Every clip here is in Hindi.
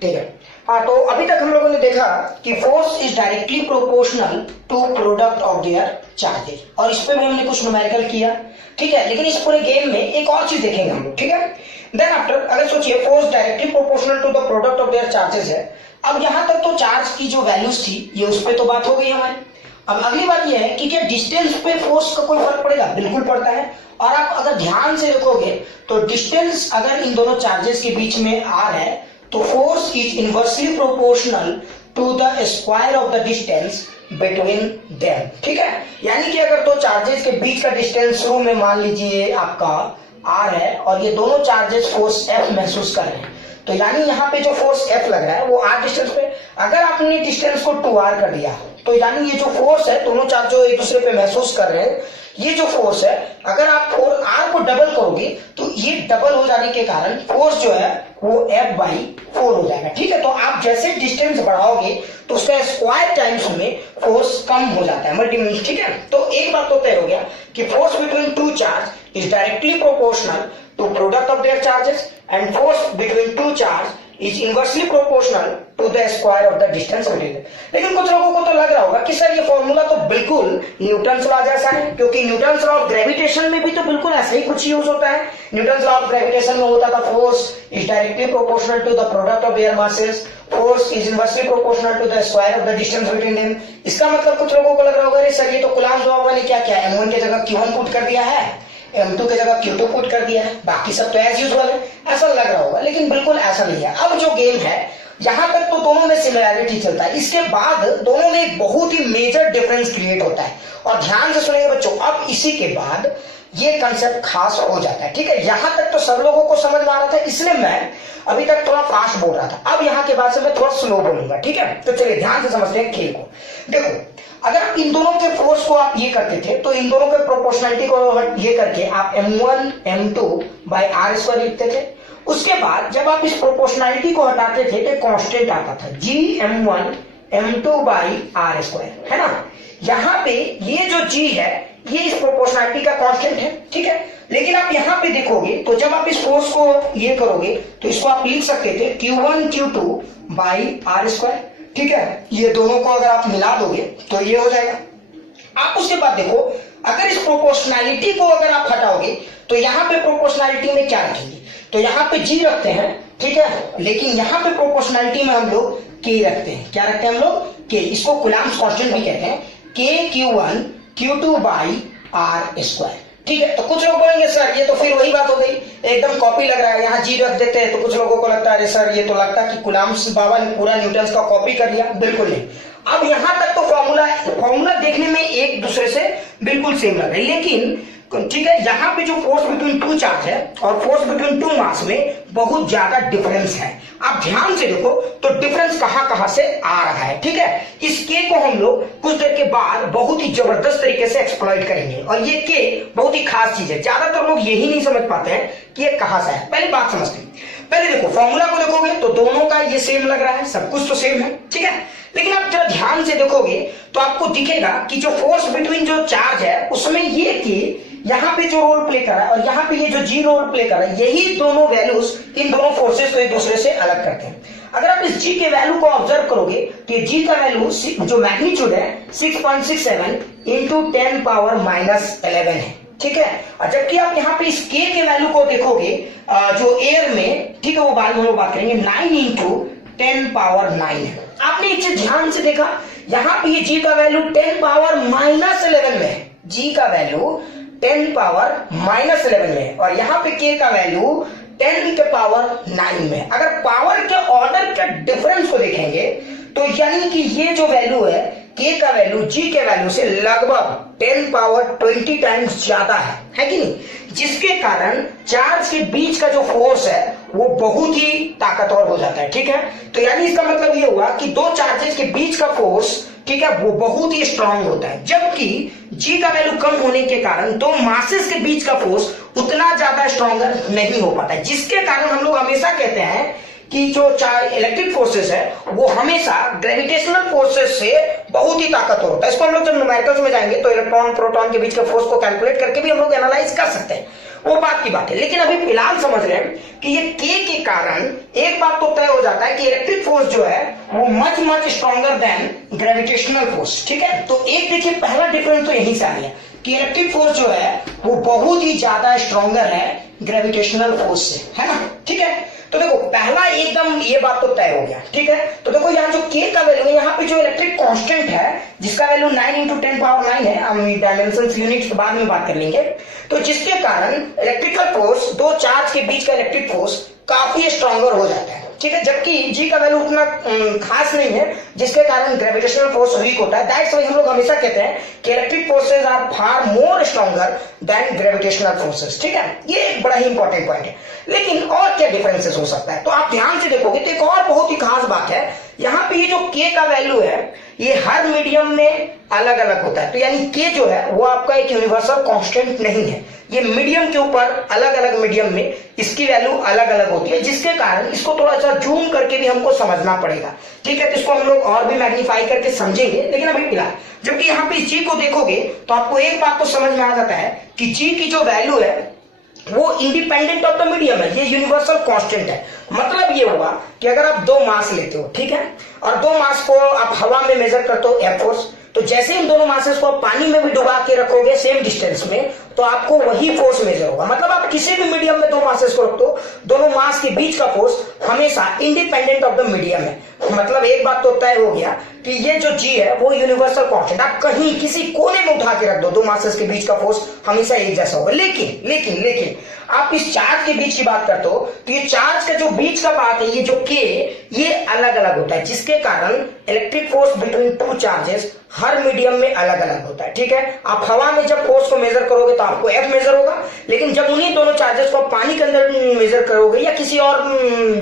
ठीक है। हाँ, तो अभी तक हम लोगों ने देखा कि force is directly proportional to product of their charges, और इस पे भी हमने कुछ न्यूमेरिकल किया, ठीक है। लेकिन इस पूरे गेम में एक और चीज देखेंगे हम लोग, ठीक है। देन आफ्टर अगर सोचिए force directly proportional to the product of their charges है। अब यहां तक तो चार्ज की जो वैल्यूज थी ये उस पर तो बात हो गई हमारी। अब अगली बात ये है कि क्या डिस्टेंस पे फोर्स का कोई फर्क पड़ेगा? बिल्कुल पड़ता है। और आप अगर ध्यान से देखोगे तो डिस्टेंस अगर इन दोनों चार्जेस के बीच में आर है तो force is inversely proportional to the square of the distance between them, ठीक है। यानी कि अगर दो चार्जेस के बीच का डिस्टेंस शुरू में मान लीजिए आपका आर है और ये दोनों चार्जेस फोर्स एफ महसूस कर रहे हैं, तो यानी यहाँ पे जो फोर्स एफ लग रहा है वो आर डिस्टेंस पे, अगर आपने डिस्टेंस को 2r कर दिया तो यानी ये जो फोर्स है दोनों चार्ज जो एक दूसरे पे महसूस कर रहे हैं, ये जो फोर्स है अगर आप आर को डबल करोगे तो ये डबल हो जाने के कारण फोर्स जो है वो F/4 हो जाएगा, ठीक है। तो आप जैसे डिस्टेंस बढ़ाओगे तो उसका स्क्वायर टाइम्स में फोर्स कम हो जाता है, मल्टीमीन्स, ठीक है। तो एक बात तो तय हो गया कि force between two charge is directly proportional to product of their charges and force between two charge is inversely proportional to the square of the distance between. लेकिन कुछ लोगों को तो लग रहा होगा कि सर ये फॉर्मूला तो बिल्कुल न्यूटन्स लॉ जैसा है, क्योंकि न्यूटन्स लॉ ऑफ ग्रेविटेशन में भी तो बिल्कुल ऐसे ही कुछ यूज होता है। न्यूटन्स लॉ ऑफ ग्रेविटेशन में होता था force is directly proportional to the product of their masses, force is inversely proportional to the square of the distance between them. इसका मतलब कुछ लोगों को लग रहा होगा अरे सर ये तो कूलॉम्स लॉ वाले क्या क्या m1 की जगह q1 पुट कर दिया है, m2 की जगह q2 पुट कर दिया है, बाकी सब तो एज यूजुअल है, ऐसा लग रहा होगा। लेकिन बिल्कुल ऐसा नहीं है। अब जो गेम है यहां तक तो दोनों में सिमिलैरिटी चलता है, इसके बाद दोनों में एक बहुत ही मेजर डिफरेंस क्रिएट होता है। और ध्यान से सुनिए बच्चों, अब इसी के बाद ये कंसेप्ट खास हो जाता है, ठीक है। यहां तक तो सब लोगों को समझ में आ रहा था, इसलिए मैं अभी तक थोड़ा फास्ट बोल रहा था। अब यहां के बाद से मैं थोड़ा स्लो बोलूंगा, ठीक है। तो चलिए ध्यान से समझते हैं खेल को। देखो, अगर इन दोनों के फोर्स को आप ये करते थे तो इन दोनों के प्रोपोर्शनलिटी को ये करके आप m1 m2 by R square लिखते थे। उसके बाद जब आप इस प्रोपोर्शनलिटी को हटाते थे तो कांस्टेंट आता था g m1 m2 by R square, है ना। यहाँ पे ये जो g है ये इस प्रोपोर्शनलिटी का कांस्टेंट है, ठीक है। लेकिन आप यहाँ पे देखोगे तो जब आप इस फोर्स को ये करोगे तो इसको आप लिख सकते थे q1 q2 by R square, ठीक है। ये दोनों को अगर आप मिला दोगे तो ये हो जाएगा। आप उसके बाद देखो, अगर इस प्रोपोर्शनलिटी को अगर आप हटाओगे तो यहाँ पे प्रोपोर्शनलिटी में क्या रखेंगे, तो यहाँ पे g रखते हैं, ठीक है। लेकिन यहाँ पे प्रोपोर्शनलिटी में हम लोग k रखते हैं। क्या रखते हैं हम लोग? k। इसको कूलॉम्स कांस्टेंट भी कहते हैं, k q1 q2 by R square, ठीक है। तो कुछ लोग बोलेंगे सर ये तो फिर वही बात हो गई, एकदम कॉपी लग रहा है, यहाँ जी रख देते हैं। तो कुछ लोगों को लगता है अरे सर ये तो लगता है कि कूलॉम्स बाबा ने पूरा न्यूटन्स का कॉपी कर लिया। बिल्कुल नहीं। अब यहाँ तक तो फॉर्मूला देखने में एक दूसरे से बिल्कुल सेम लग रहा है, लेकिन ठीक है यहाँ पे जो फोर्स बिटवीन टू चार्ज है और फोर्स बिटवीन टू मास में बहुत ज्यादा डिफरेंस है। आप ध्यान से देखो तो डिफरेंस कहां कहां से आ रहा है, ठीक है। इस के को हम लोग कुछ देर के बाद बहुत ही जबरदस्त तरीके से एक्सप्लॉइट करेंगे, और ये के बहुत ही खास चीज है। ज्यादातर लोग यही नहीं समझ पाते हैं कि ये कहां से है। पहली बात समझते हैं, पहले देखो फॉर्मूला को देखोगे तो दोनों का ये सेम लग रहा है, सब कुछ तो सेम है, ठीक है। लेकिन आप जरा ध्यान से देखोगे तो आपको दिखेगा कि जो फोर्स बिटवीन जो चार्ज है उसमें ये कि यहाँ पे जो रोल प्ले कर रहा है और यहाँ पे ये जो जी रोल प्ले कर रहा है, यही दोनों वैल्यूज इन दोनों फोर्सेस को एक दूसरे से अलग करते हैं। अगर आप इस जी के वैल्यू को ऑब्जर्व करोगे तो ये जी का वैल्यू जो मैग्नीट्यूड है 6.67 इंटू 10 पावर -11 है, ठीक है। और जबकि आप यहाँ पे इस के वैल्यू को देखोगे जो एयर में, ठीक है, वो बाद में हम लोग बात करेंगे, 9 इंटू 10 पावर 9 है। आपने एक चीज ध्यान से देखा, यहाँ पे ये जी का वैल्यू 10 पावर -11 में है, जी का वैल्यू 10 पावर -11 में, और यहाँ पे के का वैल्यू 10 के पावर 9 में। अगर पावर के ऑर्डर के डिफरेंस को देखेंगे तो यानी कि ये जो वैल्यू है के का वैल्यू जी के वैल्यू से लगभग 10 पावर 20 टाइम्स ज्यादा है कि नहीं, जिसके कारण चार्ज के बीच का जो फोर्स है वो बहुत ही ताकतवर हो जाता है, ठीक है। तो यानी इसका मतलब ये हुआ कि दो चार्जेस के बीच का फोर्स, ठीक है, वो बहुत ही स्ट्रांग होता है, जबकि जी का वैल्यू कम होने के कारण दो मासेस के बीच का फोर्स उतना ज्यादा स्ट्रॉन्गर नहीं हो पाता है, जिसके कारण हम लोग हमेशा कहते हैं कि जो इलेक्ट्रिक फोर्सेस है वो हमेशा ग्रेविटेशनल फोर्सेस से बहुत ही ताकतवर होता है। इसको हम लोग जब न्यूमेरिकल्स में जाएंगे तो इलेक्ट्रॉन प्रोटॉन के बीच के फोर्स को कैलकुलेट करके भी हम लोग एनालाइज कर सकते हैं। वो बात की बात है। लेकिन अभी फिलहाल समझ रहे हैं कि ये के कारण एक बात तो तय हो जाता है कि इलेक्ट्रिक फोर्स जो है वो much much stronger than gravitational force. ठीक है, तो एक देखिए पहला डिफरेंस तो यही से आ गया कि इलेक्ट्रिक फोर्स जो है वो बहुत ही ज्यादा स्ट्रॉन्गर है ग्रेविटेशनल फोर्स से, है ना। ठीक है, तो देखो पहला एकदम ये बात तो तय हो गया। ठीक है, तो देखो यहाँ जो के का वैल्यू है, यहाँ पे जो इलेक्ट्रिक कांस्टेंट है जिसका वैल्यू 9 × 10⁹ है, हम डायमेंशंस यूनिट्स के बाद में बात कर लेंगे, तो जिसके कारण इलेक्ट्रिकल फोर्स, दो चार्ज के बीच का इलेक्ट्रिक फोर्स काफी स्ट्रॉन्गर हो जाता है। ठीक है, जबकि जी का वैल्यू उतना खास नहीं है जिसके कारण ग्रेविटेशनल फोर्स वीक होता है। दैट्स व्हाई हम लोग हमेशा कहते हैं कि electric forces are far more stronger than gravitational forces. ठीक है, ये एक बड़ा ही इंपॉर्टेंट पॉइंट है। लेकिन और क्या डिफरेंसेस हो सकता है, तो आप ध्यान से देखोगे तो एक और बहुत ही खास बात है, यहाँ पे ये जो के का वैल्यू है ये हर मीडियम में अलग अलग होता है। तो यानी के जो है वो आपका एक यूनिवर्सल कांस्टेंट नहीं है, ये मीडियम के ऊपर अलग अलग मीडियम में इसकी वैल्यू अलग अलग होती है, जिसके कारण इसको थोड़ा सा जूम करके भी हमको समझना पड़ेगा। ठीक है, तो इसको हम लोग और भी मैग्नीफाई करके समझेंगे। लेकिन अभी फिलहाल जबकि यहाँ पे जी को देखोगे तो आपको एक बात तो समझ में आ जाता है कि जी की जो वैल्यू है वो इंडिपेंडेंट ऑफ द मीडियम है, ये यूनिवर्सल कांस्टेंट है। मतलब ये हुआ कि अगर आप दो मास लेते हो, ठीक है, और दो मास को आप हवा में मेजर करते हो एयर फोर्स, तो जैसे इन दोनों मासेस को आप पानी में भी डुबा के रखोगे सेम डिस्टेंस में, तो आपको वही फोर्स मेजर होगा। मतलब आप किसी भी मीडियम में दो मासेस को रख दो, दोनों मास के बीच का फोर्स हमेशा इंडिपेंडेंट ऑफ द मीडियम है। मतलब एक बात तो तय हो गया कि ये जो जी है वो यूनिवर्सल कांस्टेंट, आप कहीं किसी कोने में उठा के रख दो, दो मासेस के बीच का फोर्स हमेशा एक जैसा होगा। लेकिन लेकिन लेकिन आप इस चार्ज के बीच की बात करते हो तो ये चार्ज का जो बीच का बात है, ये जो के, ये अलग अलग होता है, जिसके कारण electric force between two charges हर मीडियम में अलग अलग होता है। ठीक है, आप हवा में जब फोर्स को मेजर करोगे तो आपको एफ मेजर होगा, लेकिन जब उन्हीं दोनों चार्जेस को आप पानी के अंदर मेजर करोगे या किसी और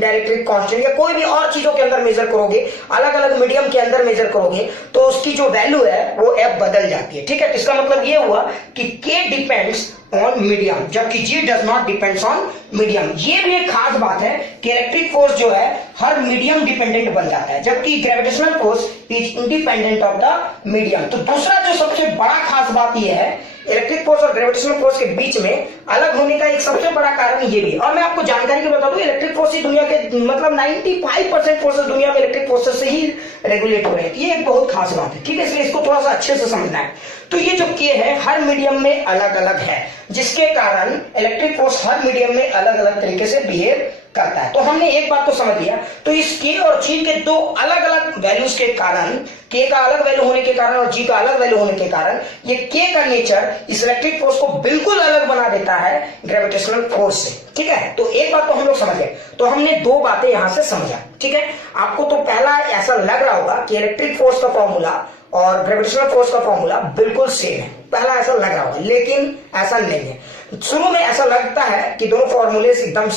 डायरेक्ट्रिक कांस्टेंट या कोई भी और चीजों के अंदर मेजर करोगे, अलग अलग मीडियम के अंदर मेजर करोगे, तो उसकी जो वैल्यू है वो एफ बदल जाती है। ठीक है, तो इसका मतलब ये हुआ कि के डिपेंड्स ऑन मीडियम, जबकि G does not depends on medium. ये भी एक खास बात है कि इलेक्ट्रिक फोर्स जो है हर मीडियम डिपेंडेंट बन जाता है, जबकि gravitational force is independent of the medium. तो दूसरा जो सबसे बड़ा खास बात यह है इलेक्ट्रिक फोर्स और ग्रेविटेशनल फोर्स के बीच में अलग होने का एक सबसे बड़ा कारण ये भी। और मैं आपको जानकारी के बता दूं, इलेक्ट्रिक फोर्स ही दुनिया के मतलब 95% फोर्सेस दुनिया में इलेक्ट्रिक फोर्सेस से ही रेगुलेट हो रहे हैं। ये एक बहुत खास बात है। ठीक है, इसलिए इसको थोड़ा सा अच्छे से समझना है। तो ये जो के है हर मीडियम में अलग अलग है, जिसके कारण इलेक्ट्रिक फोर्स हर मीडियम में अलग अलग तरीके से बिहेव करता है। तो हमने एक बात तो समझ लिया, तो इस के और जी के दो अलग अलग वैल्यूज के कारण, के का अलग वैल्यू होने के कारण और जी का अलग वैल्यू होने के कारण, ये के का नेचर इस इलेक्ट्रिक फोर्स को बिल्कुल अलग बना देता है ग्रेविटेशनल फोर्स से। ठीक है, तो एक बात तो हम लोग समझ गए। तो हमने दो बातें यहां से समझा। ठीक है, आपको तो पहला ऐसा लग रहा होगा कि इलेक्ट्रिक फोर्स का फॉर्मूला और ग्रेविटेशनल फोर्स का फॉर्मूला बिल्कुल सेम है, पहला ऐसा लग रहा होगा, लेकिन ऐसा नहीं है। शुरू में ऐसा लगता है कि दोनों फॉर्मूले एकदम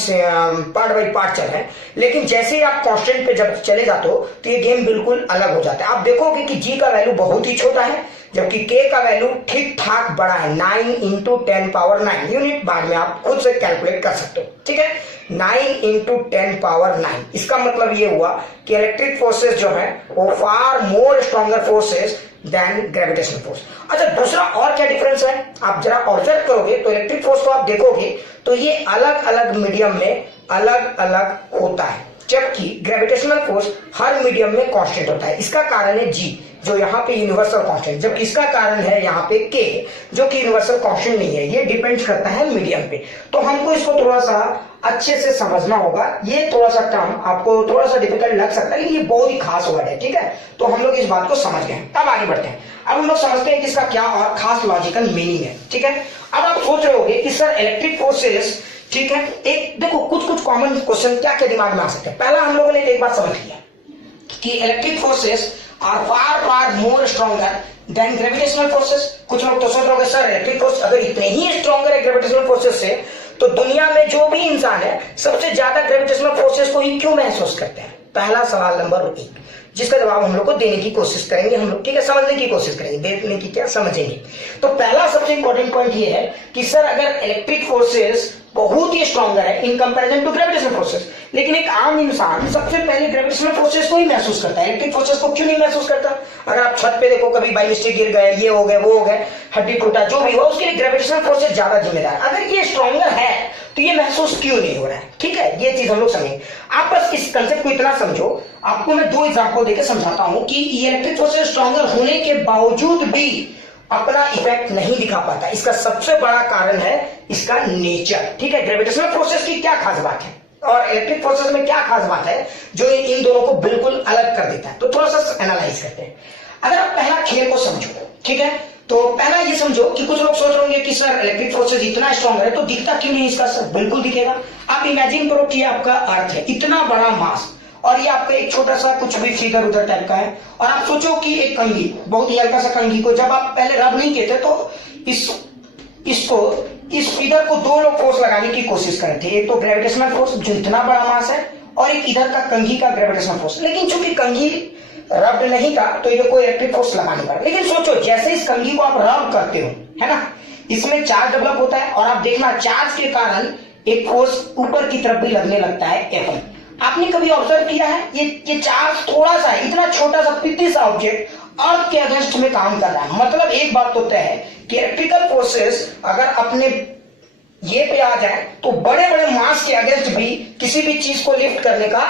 पार्ट बाई पार्ट चल रहे हैं, लेकिन जैसे ही आप कांस्टेंट पे जब चले जाते हो तो ये गेम बिल्कुल अलग हो जाता है। आप देखोगे कि जी का वैल्यू बहुत ही छोटा है, जबकि के का वैल्यू ठीक ठाक बड़ा है, 9 × 10⁹ यूनिट, बाद में आप खुद से कैलकुलेट कर सकते हो। ठीक है, 9 × 10⁹। इसका मतलब ये हुआ कि इलेक्ट्रिक फोर्सेस जो है वो far more stronger forces than gravitational force. अच्छा, दूसरा और क्या डिफरेंस है, आप जरा ऑब्जर्व करोगे तो इलेक्ट्रिक फोर्स को आप देखोगे तो ये अलग अलग मीडियम में अलग अलग होता है, जबकि ग्रेविटेशनल फोर्स हर मीडियम में कांस्टेंट होता है। इसका कारण है जी, जो यहाँ पे यूनिवर्सल कांस्टेंट, जबकि इसका कारण है यहाँ पे के, जो कि यूनिवर्सल कांस्टेंट नहीं है, ये डिपेंड करता है मीडियम पे। तो हमको इसको थोड़ा सा अच्छे से समझना होगा। ये थोड़ा सा टर्म आपको थोड़ा सा डिफिकल्ट लग सकता है, लेकिन ये बहुत ही खास वर्ड है। ठीक है, तो हम लोग इस बात को समझ गए। अब आगे बढ़ते हैं। अब हम लोग समझते हैं कि इसका क्या और खास लॉजिकल मीनिंग है। ठीक है, अब आप सोच रहे होंगे कि सर इलेक्ट्रिक फोर्सेस, ठीक है, एक देखो कुछ कॉमन क्वेश्चन क्या क्या दिमाग में आ सकते हैं। पहला हम लोगों ने एक बात समझ लिया कि electric forces are far more stronger than gravitational forces. कुछ लोग तो सोच रहे होंगे सर इलेक्ट्रिक फोर्स अगर इतने ही स्ट्रॉन्गर है ग्रेविटेशनल फोर्सेस से, तो दुनिया में जो भी इंसान है सबसे ज्यादा ग्रेविटेशनल फोर्सेस को ही क्यों महसूस करते हैं। पहला सवाल नंबर 1, जिसका जवाब हम लोग को देने की कोशिश करेंगे हम लोग, ठीक है, समझने की कोशिश करेंगे, देने की क्या समझेंगे। तो पहला सबसे इंपॉर्टेंट पॉइंट ये है कि सर अगर इलेक्ट्रिक फोर्सेस बहुत ही स्ट्रॉन्गर है in comparison to gravitational forces, लेकिन एक आम इंसान सबसे पहले ग्रेविटेशनल फोर्सेस को ही महसूस करता है, इलेक्ट्रिक फोर्सेस को क्यों नहीं महसूस करता। अगर आप छत पे देखो, कभी बाई मिस्टेक गिर गए, ये हो गए, वो हो गए, हड्डी टूटा, जो भी हुआ, उसके लिए ग्रेविटेशनल फोर्सेस ज्यादा जिम्मेदार। अगर ये स्ट्रॉन्गर है तो ये महसूस क्यों नहीं हो रहा है, ठीक है, ये चीज हम लोग समझेंगे। आप बस इस कंसेप्ट को इतना समझो, आपको मैं 2 एग्जांपल देकर समझाता हूं कि ये इलेक्ट्रिक फोर्सेस स्ट्रॉन्गर होने के बावजूद भी अपना इफेक्ट नहीं दिखा पाता। इसका सबसे बड़ा कारण है इसका नेचर, ठीक है। ग्रेविटेशनल फोर्सेस की क्या खास बात है और इलेक्ट्रिक फोर्सेस में क्या खास बात है जो इन दोनों को बिल्कुल अलग कर देता है, तो थोड़ा सा एनालाइज करते हैं। अगर आप पहला खेल को समझो, ठीक है, तो पहला ये समझो कि कुछ लोग सोच रहे होंगे कि सर इलेक्ट्रिक फोर्सेस इतना स्ट्रॉन्ग है तो दिखता क्यों नहीं इसका। सर बिल्कुल दिखेगा। आप इमेजिन करो कि आपका अर्थ है, इतना बड़ा मास, और ये आपका एक छोटा सा कुछ भी फिगर उधर टाइप का है, और आप सोचो कि एक कंघी, बहुत ही हल्का सा कंघी को जब आप पहले रब नहीं कहते तो इस फिगर को 2 लोग फोर्स लगाने की कोशिश कर रहे थे, एक तो ग्रेविटेशनल फोर्स जो इतना बड़ा मास है, और एक इधर का कंघी का ग्रेविटेशनल फोर्स। लेकिन चूंकि कंघी रब्ड नहीं था तो ये कोई इलेक्ट्रिक फोर्स लगा नहीं पा रहा। लेकिन सोचो जैसे इस कंघी को आप रब करते हो, है ना, इसमें चार्ज डेवलप होता है, और आप देखना चार्ज के कारण एक फोर्स ऊपर की तरफ भी लगने लगता है, F। आपने कभी ऑब्जर्व किया है ये चार्ज थोड़ा सा है, इतना छोटा सा पित्ती सा ऑब्जेक्ट अर्थ के अगेंस्ट में काम कर रहा है। मतलब एक बात तो तय है कि इलेक्ट्रिकल फोर्सेस अगर अपने ये पे आ जाए तो बड़े बड़े मास के अगेंस्ट भी किसी भी चीज को लिफ्ट करने का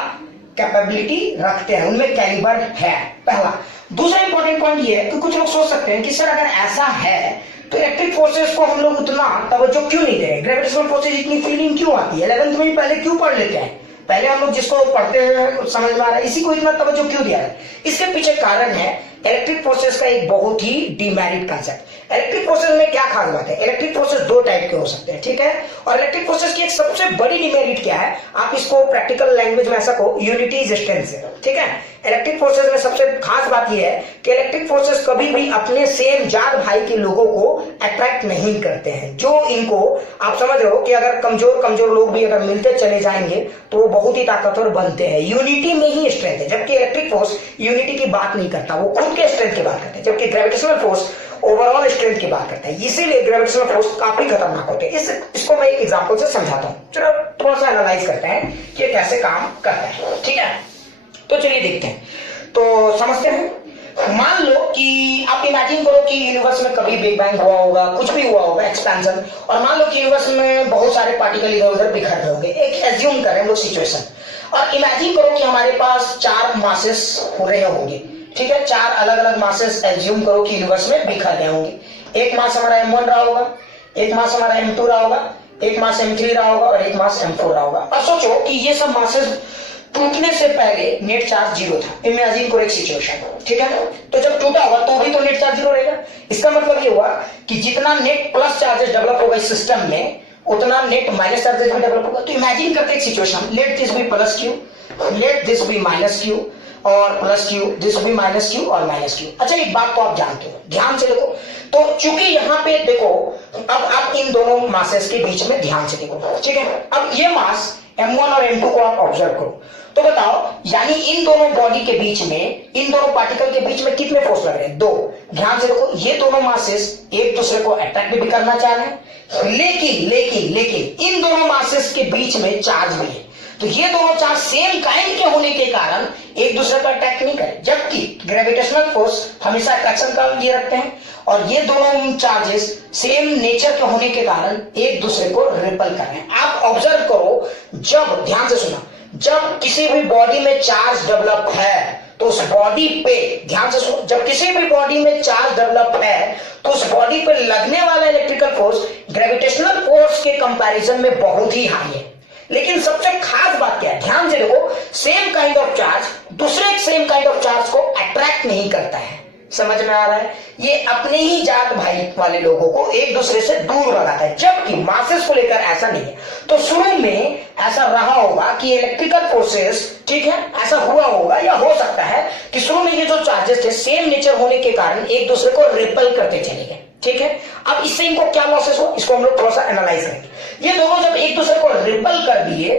कैपेबिलिटी रखते हैं, उनमें कैलिबर है, पहला। दूसरा इंपॉर्टेंट पॉइंट ये है कि कुछ लोग सोच सकते हैं कि सर अगर ऐसा है तो इलेक्ट्रिक फोर्सेस को हम लोग उतना तवज्जो क्यों नहीं दे रहे, ग्रेविटेशनल फोर्सेस इतनी फीलिंग क्यों आती है, 11th में पहले क्यों पढ़ लेते हैं, पहले हम लोग जिसको पढ़ते हैं समझ में आ रहा है, इसी को इतना तवज्जो क्यों दिया है। इसके पीछे कारण है इलेक्ट्रिक फोर्सेस का एक बहुत ही डिमेरिट कंसेप्ट। इलेक्ट्रिक फोर्सेस में क्या खास बात है, इलेक्ट्रिक फोर्सेस 2 टाइप के हो सकते हैं, ठीक है, और इलेक्ट्रिक फोर्सेस की एक सबसे बड़ी डिमेरिट क्या है, आप इसको प्रैक्टिकल लैंग्वेज में ऐसा कहो, यूनिटी इज स्ट्रेंथ से, ठीक है। इलेक्ट्रिक फोर्सेस में सबसे खास बात यह है कि इलेक्ट्रिक फोर्सेस कभी भी अपने सेम जात भाई के लोगों को अट्रैक्ट नहीं करते हैं, जो इनको आप समझ रहे हो कि अगर कमजोर लोग भी अगर मिलते चले जाएंगे तो वो बहुत ही ताकतवर बनते हैं। यूनिटी में ही स्ट्रेंथ है, जबकि इलेक्ट्रिक फोर्स यूनिटी की बात नहीं करता, वो खुद के स्ट्रेंथ की बात करता है, जबकि ग्रेविटेशनल फोर्स ओवरऑल स्ट्रेंथ की बात करता है। इसीलिए ग्रेविटेशनल फोर्स काफी खतरनाक होते हैं। इसको मैं एक एग्जांपल से समझाता हूं, चलो थोड़ा सा एनालाइज करते हैं कि कैसे काम करता है, ठीक है। तो चलिए देखते हैं, तो समझते हैं। मान लो कि आप इमेजिन करो कि यूनिवर्स में कभी बिग बैंग हुआ होगा, कुछ भी हुआ होगा, एक्सपेंशन, और मान लो कि यूनिवर्स में बहुत सारे पार्टिकल इधर उधर बिखर रहे होंगे। एक एज्यूम करें हम लोग सिचुएशन, और इमेजिन करो कि हमारे पास 4 मासेस हो रहे होंगे, ठीक है, 4 अलग अलग मासेस एज्यूम करो कि यूनिवर्स में बिखर गए होंगे। एक मास हमारा M1 रहा होगा, एक मास हमारा M2 रहा होगा, एक मास M3 रहा होगा, और एक मास M4 रहा होगा। अब सोचो कि ये सब मासेस टूटने से पहले नेट चार्ज 0 था। इमेजिन करो एक सिचुएशन, ठीक है, तो जब टूटा होगा तो अभी तो नेट चार्ज 0 रहेगा। इसका मतलब ये हुआ कि जितना नेट प्लस चार्जेस डेवलप होगा इस सिस्टम में, उतना नेट माइनस चार्जेस भी डेवलप होगा। तो इमेजिन करते एक situation, let this be plus Q, let this be minus Q, और plus Q, this be minus Q और माइनस क्यू। अच्छा एक बात तो आप जानते हो, ध्यान से देखो, तो चूंकि यहाँ पे देखो, अब आप इन दोनों मासेस के बीच में ध्यान से देखो, ठीक है। अब ये मास M1 और M2 को आप ऑब्जर्व करो, तो बताओ, यानी इन दोनों बॉडी के बीच में, इन दोनों पार्टिकल के बीच में कितने फोर्स लग रहे हैं, 2। ध्यान से देखो, ये दोनों मासेस एक दूसरे को अट्रैक्ट भी करना चाह रहे हैं, लेकिन इन दोनों मासेस के बीच में चार्ज भी है। तो ये दोनों चार्ज सेम काइंड के होने के कारण एक दूसरे को अटैक नहीं करे, जबकि ग्रेविटेशनल फोर्स हमेशा अट्रैक्शन का ये रखते हैं, और ये दोनों चार्जेस सेम नेचर के होने के कारण एक दूसरे को रिपल कर रहे हैं। आप ऑब्जर्व करो, जब ध्यान से सुना, जब किसी भी बॉडी में चार्ज डेवलप है तो उस बॉडी पे, ध्यान से सुनो, जब किसी भी बॉडी में चार्ज डेवलप है तो उस बॉडी पे लगने वाला इलेक्ट्रिकल फोर्स ग्रेविटेशनल फोर्स के कंपैरिजन में बहुत ही हाई है। लेकिन सबसे खास बात क्या है, ध्यान से देखो, सेम काइंड ऑफ चार्ज दूसरे सेम काइंड ऑफ चार्ज को अट्रैक्ट नहीं करता है। समझ में आ रहा है, ये अपने ही जात भाई वाले लोगों को एक दूसरे से दूर भगाता है, जबकि मासेस को लेकर ऐसा नहीं है। तो शुरू में ऐसा रहा होगा कि इलेक्ट्रिकल फोर्सेस, ठीक है, ऐसा हुआ होगा या हो सकता है कि शुरू में ये जो चार्जेस थे सेम नेचर होने के कारण एक दूसरे को रिपल करते चले गए, ठीक है। अब इससे इनको क्या लॉसेस हो, इसको हम लोग थोड़ा सा एनालाइज करेंगे। ये दोनों जब एक दूसरे को रिपल कर दिए,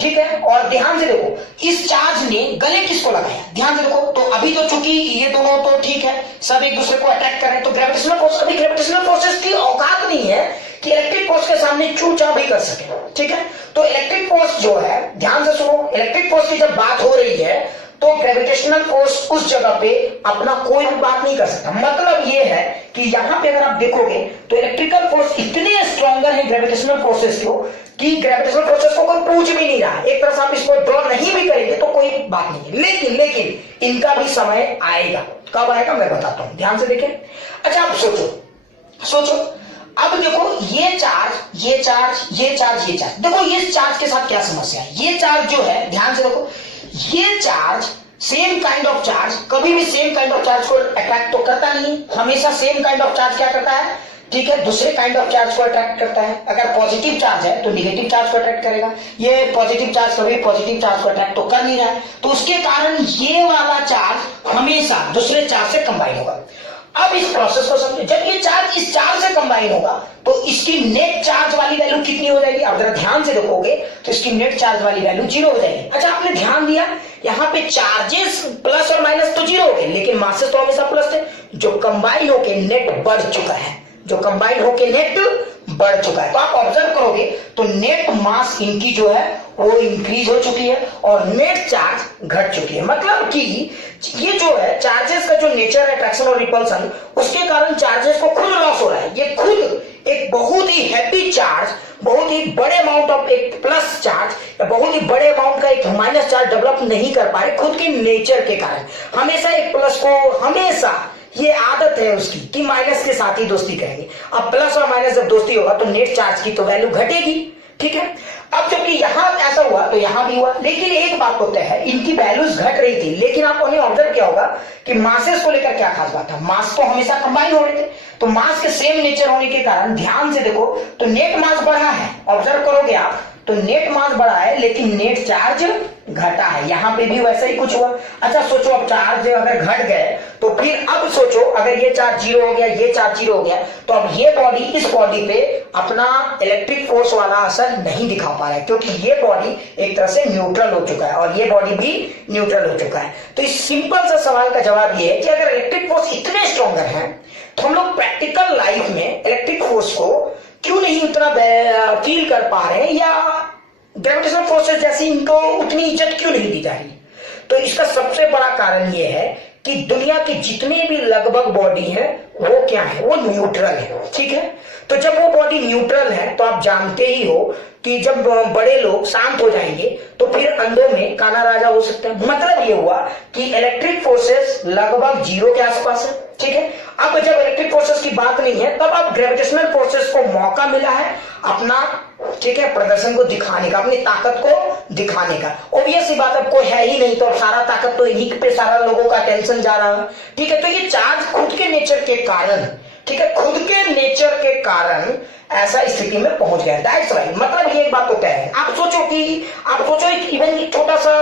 ठीक है, और ध्यान से देखो इस चार्ज ने गले किसको लगाया, ध्यान से देखो। तो अभी तो चूंकि ये दोनों तो ठीक है सब एक दूसरे को अटैक कर रहे हैं, तो ग्रेविटेशनल फोर्स, अभी ग्रेविटेशनल फोर्सेस की औकात नहीं है कि इलेक्ट्रिक फोर्स के सामने चूचा भी कर सके, ठीक है। तो इलेक्ट्रिक फोर्स जो है, ध्यान से सुनो, इलेक्ट्रिक फोर्स की जब बात हो रही है तो ग्रेविटेशनल फोर्स उस जगह पे अपना कोई भी बात नहीं कर सकता। मतलब ये है कि यहां पे अगर आप देखोगे तो इलेक्ट्रिकल फोर्स इतने स्ट्रॉन्गर है ग्रेविटेशनल फोर्सेस को कि ग्रेविटेशनल फोर्सेस को कोई पूछ भी नहीं रहा। एक तरह से आप इसको ड्रॉ नहीं भी करेंगे तो कोई बात नहीं है, लेकिन इनका भी समय आएगा। कब आएगा मैं बताता हूं, ध्यान से देखें। अच्छा आप सोचो अब देखो ये चार्ज ये चार्ज ये चार्ज ये चार्ज, देखो ये चार्ज के साथ क्या समस्या है। ये चार्ज जो है, ध्यान से देखो, ये charge same kind of charge कभी भी सेम काइंड ऑफ चार्ज को अट्रैक्ट तो करता नहीं, हमेशा सेम काइंड ऑफ चार्ज क्या करता है, ठीक है, दूसरे काइंड ऑफ चार्ज को अट्रैक्ट करता है। अगर पॉजिटिव चार्ज है तो निगेटिव चार्ज को अट्रैक्ट करेगा, ये पॉजिटिव चार्ज कभी पॉजिटिव चार्ज को अट्रैक्ट तो कर नहीं रहा है, तो उसके कारण ये वाला चार्ज हमेशा दूसरे चार्ज से कंबाइन होगा। अब इस प्रोसेस को समझो, जब ये चार्ज इस चार्ज से कंबाइन होगा तो इसकी नेट चार्ज वाली वैल्यू कितनी हो जाएगी, आप जरा ध्यान से देखोगे तो इसकी नेट चार्ज वाली वैल्यू 0 हो जाएगी। अच्छा आपने ध्यान दिया यहां पे चार्जेस प्लस और माइनस तो 0 हो गए, लेकिन मासेस तो हमेशा प्लस थे। जो कंबाइन होके नेट बढ़ चुका है, जो कंबाइन होके नेट बढ़ चुका है, तो आप ऑब्जर्व करोगे तो नेट मास इनकी जो है वो इंक्रीज हो चुकी है और नेट चार्ज घट चुकी है। मतलब कि ये जो है चार्जेस का जो नेचर है अट्रैक्शन और रिपल्सन, उसके कारण चार्जेस को खुद लॉस हो रहा है। ये खुद एक बहुत ही हैवी चार्ज, बहुत ही बड़े अमाउंट ऑफ एक प्लस चार्ज या बहुत ही बड़े अमाउंट का एक माइनस चार्ज डेवलप नहीं कर पा रहे खुद के नेचर के कारण। हमेशा एक प्लस को, हमेशा ये आदत है उसकी कि माइनस के साथ ही दोस्ती करेंगे। अब प्लस और माइनस जब दोस्ती होगा तो नेट चार्ज की तो वैल्यू घटेगी, ठीक है। अब जबकि यहां ऐसा हुआ तो यहां भी हुआ, लेकिन एक बात होता है इनकी वैल्यूज घट रही थी, लेकिन आपने ऑब्जर्व किया होगा कि मासेस को लेकर क्या खास बात है, मास तो हमेशा कंबाइन हो रहे थे, तो मास के सेम नेचर होने के कारण ध्यान से देखो तो नेट मास बढ़ा है, ऑब्जर्व करोगे आप तो नेट मास बढ़ा है लेकिन नेट चार्ज घटा है। यहां पे भी वैसा ही कुछ हुआ। अच्छा सोचो अब चार्ज अगर घट गए तो फिर अब सोचो अगर ये चार्ज 0 हो गया, ये चार्ज 0 हो गया, तो अब ये बॉडी इस बॉडी पे अपना इलेक्ट्रिक फोर्स वाला असर नहीं दिखा पा रहा है, क्योंकि ये बॉडी एक तरह से न्यूट्रल हो चुका है और ये बॉडी भी न्यूट्रल हो चुका है। तो इस सिंपल सा सवाल का जवाब ये है कि अगर इलेक्ट्रिक फोर्स इतने स्ट्रॉन्गर है तो हम लोग प्रैक्टिकल लाइफ में इलेक्ट्रिक फोर्स को क्यों नहीं उतना फील कर पा रहे हैं, या ग्रेविटेशनल फोर्सेस जैसी इनको उतनी इज्जत क्यों नहीं दी जा रही। तो इसका सबसे बड़ा कारण यह है कि दुनिया की जितनी भी लगभग बॉडी है वो क्या है, वो न्यूट्रल है, ठीक है। तो जब वो बॉडी न्यूट्रल है तो आप जानते ही हो कि जब बड़े लोग शांत हो जाएंगे तो फिर अंधों में काना राजा हो सकते हैं। मतलब ये हुआ कि इलेक्ट्रिक फोर्सेस लगभग 0 के आसपास है, ठीक है। अब जब इलेक्ट्रिक फोर्सेस की बात नहीं है तब अब ग्रेविटेशनल फोर्सेस को मौका मिला है अपना, ठीक है, प्रदर्शन को दिखाने का, अपनी ताकत को दिखाने का। ऑब्वियस सी बात अब कोई है ही नहीं तो अब सारा ताकत तो इन्हीं पे सारा लोगों का अटेंशन जा रहा है, ठीक है। तो ये चार्ज खुद के नेचर के कारण, ठीक है, खुद के नेचर के कारण ऐसा स्थिति में पहुंच गया। That's right. मतलब ये एक बात होता है, आप सोचो इवन छोटा सा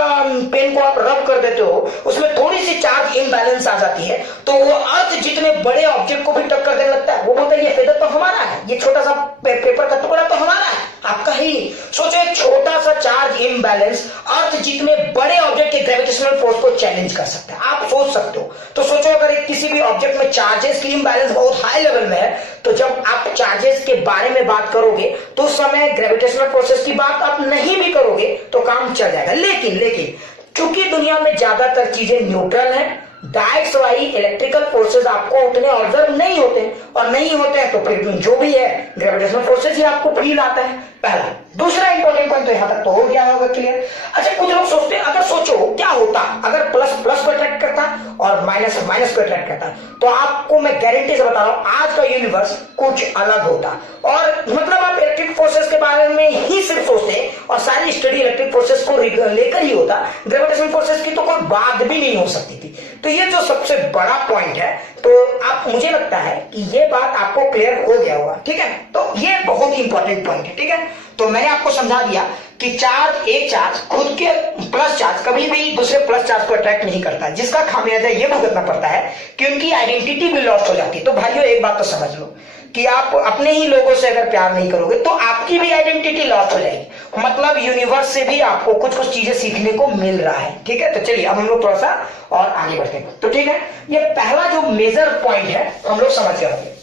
पेन को आप रब कर देते हो उसमें थोड़ी सी चार्ज इम्बैलेंस आ जाती है तो वो अर्थ जितने बड़े ऑब्जेक्ट को भी टक्कर देने लगता है। वो बोलता है ये फेदर तो हमारा है, ये छोटा सा पेपर का टुकड़ा तो हमारा है, आपका ही नहीं। सोचो एक छोटा सा चार्ज इम्बैलेंस अर्थ जितने बड़े ऑब्जेक्ट के ग्रेविटेशनल फोर्स को चैलेंज कर सकता है, आप सोच सकते हो। तो सोचो अगर एक किसी भी ऑब्जेक्ट में चार्जेस की इम्बैलेंस बहुत हाई लेवल में है तो जब आप चार्जेस के बारे में बात करोगे तो उस समय ग्रेविटेशनल फोर्सेस की बात आप नहीं भी करोगे तो काम चल जाएगा। लेकिन चूंकि दुनिया में ज्यादातर चीजें न्यूट्रल हैं, दैट्स वाई इलेक्ट्रिकल फोर्सेस आपको उतने ऑब्जर्व नहीं होते, और नहीं होते हैं तो फिर जो भी है ग्रेविटेशनल फोर्सेस ही आपको फील आता है। पहला। दूसरा इंपॉर्टेंट पॉइंट तो यहां तक तो हो गया होगा क्लियर। अच्छा कुछ लोग सोचते हैं अगर सोचो क्या होता अगर प्लस प्लस को अट्रैक्ट करता और माइनस माइनस को अट्रैक्ट करता, तो आपको मैं गारंटी से बता रहा हूं आज का यूनिवर्स कुछ अलग होता। और मतलब आप इलेक्ट्रिक फोर्सेस के बारे में ही सिर्फ सोचते और सारी स्टडी इलेक्ट्रिक फोर्सेस को लेकर ही होता, ग्रेविटेशनल फोर्सेस की तो कोई बात भी नहीं हो सकती थी। तो ये जो सबसे बड़ा पॉइंट है, तो आप मुझे लगता है कि ये बात आपको क्लियर हो गया होगा, ठीक है। तो ये बहुत ही इंपॉर्टेंट पॉइंट है, ठीक है। तो मैंने आपको समझा दिया कि एक चार्ज खुद के प्लस चार्ज कभी भी दूसरे प्लस चार्ज को अट्रैक्ट नहीं करता, जिसका खामियाजा ये भुगतना पड़ता है कि उनकी आइडेंटिटी भी लॉस्ट हो जाती है। तो भाइयों एक बात तो समझ लो कि आप अपने ही लोगों से अगर प्यार नहीं करोगे तो आपकी भी आइडेंटिटी लॉस हो जाएगी। मतलब यूनिवर्स से भी आपको कुछ कुछ चीजें सीखने को मिल रहा है। ठीक है, तो चलिए अब हम लोग थोड़ा सा और आगे बढ़ते हैं। तो ठीक है, ये पहला जो मेजर पॉइंट है हम लोग समझ गए होंगे।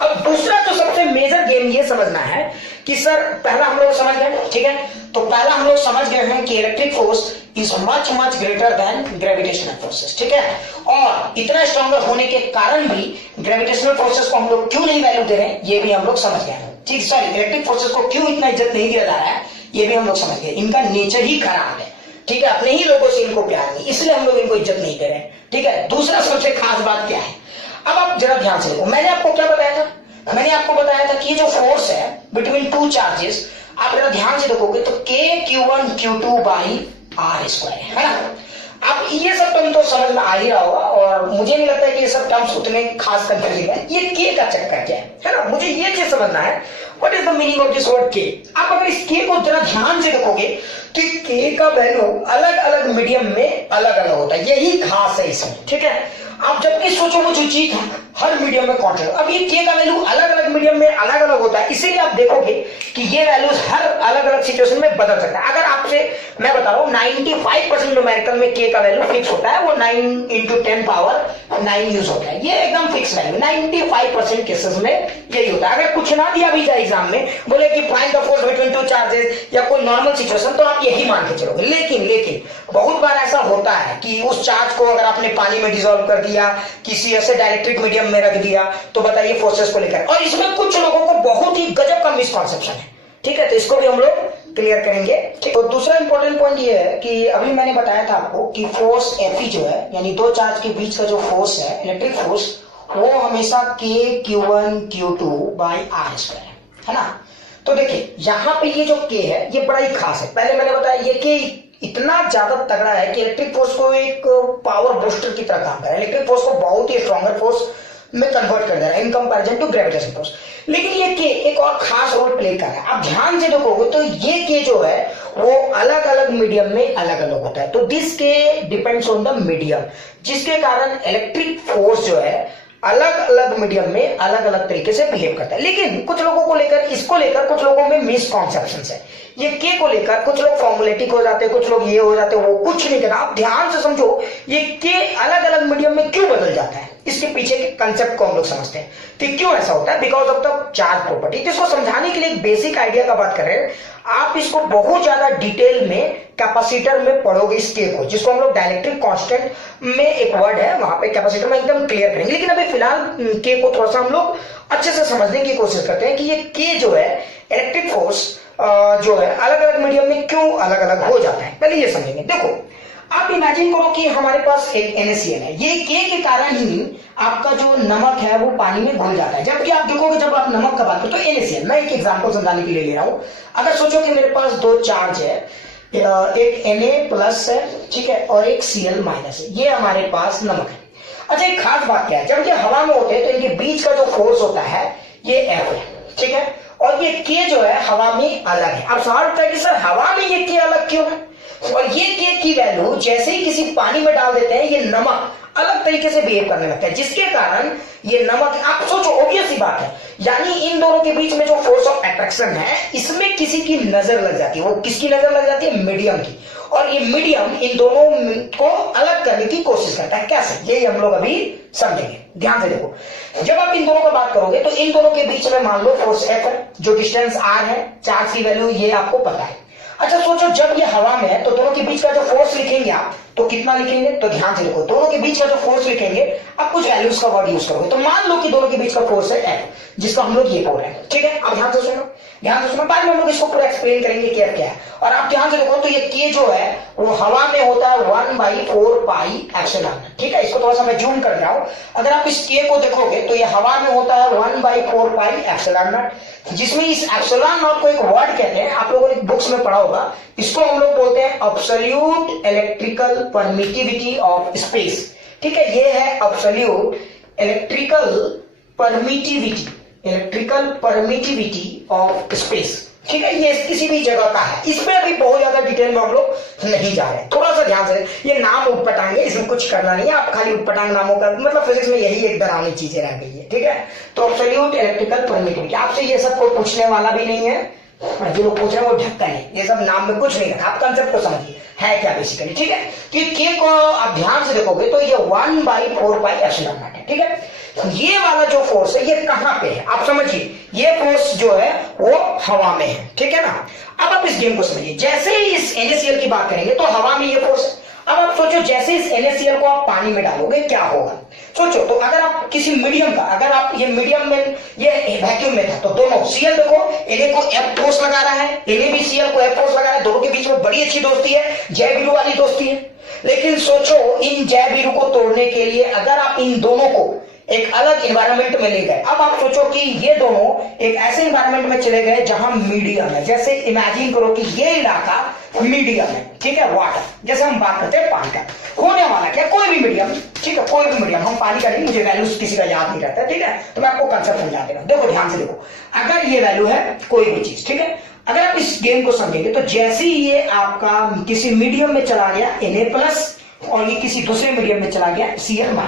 अब दूसरा जो सबसे मेजर गेम ये समझना है कि सर पहला हम लोग समझ गए, ठीक है, तो पहला हम लोग समझ गए हैं कि electric force is much much greater than gravitational forces. ठीक है, और इतना स्ट्रॉन्गर होने के कारण भी ग्रेविटेशनल फोर्सेस को हम लोग क्यों नहीं वैल्यू दे रहे हैं ये भी हम लोग समझ गए हैं। ठीक, सॉरी, इलेक्ट्रिक फोर्सेस को क्यों इतना इज्जत नहीं दिया जा रहा है ये भी हम लोग समझ गए। इनका नेचर ही खराब है। ठीक है, अपने ही लोगों से इनको प्यार नहीं, इसलिए हम लोग इनको इज्जत नहीं दे रहे हैं। ठीक है, दूसरा सबसे खास बात क्या है, अब आप जरा ध्यान से देखो। मैंने आपको क्या बताया था, मैंने आपको बताया था कि ये जो फोर्स है बिटवीन टू चार्जेस, आप जरा ध्यान से देखोगे तो K(Q1Q2)/r² है ना। अब ये सब टर्म तो समझ में आ ही रहा होगा और मुझे नहीं लगता है कि ये सब टर्म्स उतने खास कंफ्यूजिंग है। ये K का चक्कर क्या है ना, मुझे ये चीज समझना है, what is the meaning of this word K। आप अगर इस K को जरा ध्यान से देखोगे तो K का वैल्यू अलग अलग मीडियम में अलग अलग होता है, यही खास है इसमें। ठीक है, आप जब भी सोचो वो जो चीज है हर मीडियम में कांस्टेंट, अब ये K का वैल्यू अलग अलग मीडियम में अलग अलग होता है, इसीलिए आप देखोगे कि ये वैल्यूज हर अलग अलग सिचुएशन में बदल सकता है। अगर आपसे मैं बता रहा हूं 95% न्यूमेरिकल में K का वैल्यू फिक्स होता है, वो 9 × 10⁻⁹ यूज होता है, ये एकदम फिक्स वैल्यू 95% केसेस में यही होता है। अगर कुछ ना दिया भी जाए एग्जाम में, बोले कि find the force between two charges या कोई नॉर्मल सिचुएशन, तो आप यही मान के चलोगे। लेकिन बहुत बार ऐसा होता है कि उस चार्ज को अगर आपने पानी में डिसॉल्व कर दिया, किसी ऐसे डाइलेक्ट्रिक मीडियम में रख दिया, तो बताइए फोर्सेस को लेकर, और इसमें कुछ लोगों को बहुत ही गजब का मिसकॉन्सेप्शन है। ठीक है, तो इसको भी हम लोग क्लियर करेंगे। तो दूसरा इंपॉर्टेंट पॉइंट ये है कि अभी मैंने बताया था आपको कि फोर्स Fe जो है, यानी दो चार्ज के बीच का जो फोर्स है इलेक्ट्रिक फोर्स, वो हमेशा K(Q1Q2)/r² है ना। तो देखिए यहां पे ये जो K है ये बड़ा ही खास है। पहले मैंने बताया ये K इतना ज्यादा तगड़ा है कि इलेक्ट्रिक फोर्स को एक पावर बूस्टर की तरह काम कर रहा है, इलेक्ट्रिक फोर्स को बहुत ही स्ट्रॉन्गर फोर्स में कन्वर्ट कर दे रहा है in comparison to gravitation force. लेकिन ये K एक और खास रोल प्ले कर रहा है। आप ध्यान से देखोगे तो ये K जो है वो अलग अलग मीडियम में अलग अलग होता है। तो this K depends on the medium, जिसके कारण इलेक्ट्रिक फोर्स जो है अलग अलग मीडियम में अलग अलग तरीके से बिहेव करता है। लेकिन कुछ लोगों को लेकर, इसको लेकर कुछ लोगों में मिसकॉन्सेप्शंस है। ये K को लेकर कुछ लोग फॉर्मुलेटिक हो जाते हैं, कुछ लोग ये हो जाते हैं, वो कुछ नहीं करना। आप ध्यान से समझो ये K अलग अलग मीडियम में क्यों बदल जाता है, इसके पीछे के कंसेप्ट को हम लोग समझते हैं। तो क्यों ऐसा होता है, because of the charge property. इसको समझाने के लिए एक बेसिक आइडिया का बात कर रहे हैं। आप इसको बहुत ज्यादा डिटेल में कैपेसिटर में पढ़ोगे इस K को, जिसको हम लोग डाइलेक्ट्रिक कांस्टेंट में एक वर्ड है वहां पे कैपेसिटर में एकदम क्लियर करेंगे। लेकिन अभी फिलहाल K को थोड़ा सा हम लोग अच्छे से समझने की कोशिश करते हैं कि ये K जो है इलेक्ट्रिक फोर्स जो है अलग अलग मीडियम में क्यों अलग अलग हो जाता है, पहले ये समझेंगे। देखो आप इमेजिन करो कि हमारे पास एक NaCl है, ये K के कारण ही आपका जो नमक है वो पानी में घुल जाता है। जबकि आप देखोगे जब आप नमक का बात करो तो NaCl, मैं एक एग्जांपल समझाने के लिए ले रहा हूं। अगर सोचो कि मेरे पास दो चार्ज है, एक Na+ है, ठीक है, और एक Cl- है, ये हमारे पास नमक है। अच्छा एक खास बात क्या है, जब ये हवा में होते हैं तो इनके बीच का जो फोर्स होता है ये F है, ठीक है, और ये K जो है हवा में अलग है। अब सवाल उठता है कि सर हवा में ये K अलग क्यों है, और ये K की वैल्यू जैसे ही किसी पानी में डाल देते हैं ये नमक अलग तरीके से बिहेव करने लगता है, जिसके कारण ये नमक, आप सोचो ऑब्वियस सी बात है, यानी इन दोनों के बीच में जो फोर्स ऑफ अट्रैक्शन है इसमें किसी की नजर लग जाती है। वो किसकी नजर लग जाती है, मीडियम की, और ये मीडियम इन दोनों को अलग करने की कोशिश करता है। कैसे, यही हम लोग अभी समझेंगे। ध्यान से देखो, जब आप इन दोनों को बात करोगे तो इन दोनों के बीच में मान लो फोर्स F है, जो डिस्टेंस R है, चार्ज की वैल्यू ये आपको पता है। अच्छा सोचो जब ये हवा में है तो दोनों के बीच का जो फोर्स लिखेंगे आप, तो कितना लिखेंगे, तो ध्यान से देखो, दोनों के बीच का जो फोर्स लिखेंगे आप कुछ वैल्यूज का वर्ड यूज करोगे। तो मान लो कि दोनों के बीच का फोर्स है F, जिसको हम लोग ये बोल रहे हैं, ठीक है। अब ध्यान से सुनो, ध्यान से सुनो, बाद में हम लोग इसको पूरा एक्सप्लेन करेंगे कि F क्या है। और आप ध्यान से देखो तो ये K जो है वो हवा में होता है 1/4πε, ठीक है। इसको थोड़ा सा मैं जूम कर रहा हूं। अगर आप इस K को देखोगे तो ये हवा में होता है 1/4πε, जिसमें इस एप्सिलॉन नॉट को एक वर्ड कहते हैं, आप लोगों ने बुक्स में पढ़ा होगा, इसको हम लोग बोलते हैं absolute electrical permittivity of space, ठीक है। ये है absolute electrical permittivity of space, ठीक है, ये किसी भी जगह का है, इसमें अभी बहुत ज्यादा डिटेल में हम लोग नहीं जा रहे हैं, थोड़ा सा ध्यान से, ये नाम उटपटांगे, इसमें कुछ करना नहीं है, आप खाली उटपटांग नामों का मतलब फिजिक्स में यही एक डरावनी चीजें रह गई है, ठीक है। तो एब्सोल्यूट इलेक्ट्रिकल परमिटिविटी, आपसे ये सब कोई पूछने वाला भी नहीं है, जो लोग पूछ रहे हैं वो ढक्कन है, ये सब नाम में कुछ नहीं रखा, आप कंसेप्ट को समझिए है क्या बेसिकली, ठीक है। कि के को आप ध्यान से देखोगे तो ये 1/4πε0 है, ठीक है। ये वाला जो फोर्स है ये कहां पे है आप समझिए, ये फोर्स जो है वो हवा में है, ठीक है ना। अब आप इस गेम को समझिए, जैसे ही इस NaCl की बात करेंगे तो हवा में ये फोर्स है। अब आप सोचो जैसे इस NaCl को आप पानी में डालोगे क्या होगा, सोचो। तो अगर आप किसी मीडियम का, अगर आप ये मीडियम में, ये वैक्यूम में था, तो दोनों Cl देखो, Na को F फोर्स लगा रहा है, Na भी Cl को F फोर्स लगा रहा है, दोनों के बीच में बड़ी अच्छी दोस्ती है, जय वीरू वाली दोस्ती है। लेकिन सोचो इन जय वीरू को तोड़ने के लिए अगर आप इन दोनों को एक अलग इन्वायरमेंट में ले गए, अब आप सोचो कि ये दोनों एक ऐसे इन्वायरमेंट में चले गए जहां मीडियम है, जैसे इमेजिन करो कि ये इलाका मीडियम है, ठीक है, वाटर, जैसे हम बात करते हैं पानी का, होने वाला क्या, कोई भी मीडियम, ठीक है, कोई भी मीडियम, हम पानी का नहीं, मुझे वैल्यूज किसी का याद नहीं रहता, ठीक है, तो मैं आपको कंसेप्ट समझा दे रहा हूं, देखो ध्यान से देखो, अगर ये वैल्यू है कोई भी चीज, ठीक है, अगर आप इस गेम को समझेंगे तो जैसे ही ये आपका किसी मीडियम में चला गया Na+ और ये किसी दूसरे मीडियम में चला गया Cl-,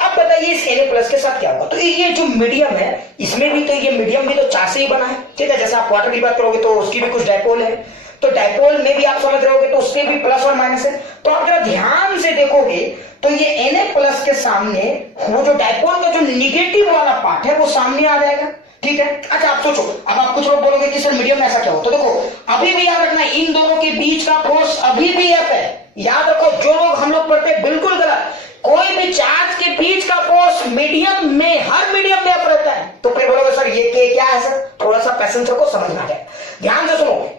अब बताइए इस Na+ के साथ क्या होगा। तो ये जो मीडियम है इसमें भी तो ये मीडियम भी तो चार से ही बना है, ठीक है, जैसे आप वाटर की बात करोगे तो उसकी भी कुछ डायपोल है, तो डायपोल में भी आप समझ रहे होगे तो उसके भी प्लस और माइनस है। तो आप जब ध्यान से देखोगे तो ये Na+ के सामने वो जो डायपोल का जो निगेटिव वाला पार्ट है वो सामने आ जाएगा, ठीक है। अच्छा आप सोचो, अब आप कुछ लोग बोलोगे कि सर मीडियम में ऐसा क्या हो, तो देखो अभी भी याद रखना इन दोनों के बीच का फोर्स अभी भी F है, याद रखो, जो लोग हम लोग पढ़ते हैं बिल्कुल गलत, कोई भी चार्ज के बीच का फोर्स मीडियम में, हर मीडियम में F रहता है। तो फिर बोलोगे सर ये क्या है सर, थोड़ा सा पैसेंजर को समझना है, ध्यान से सुनो,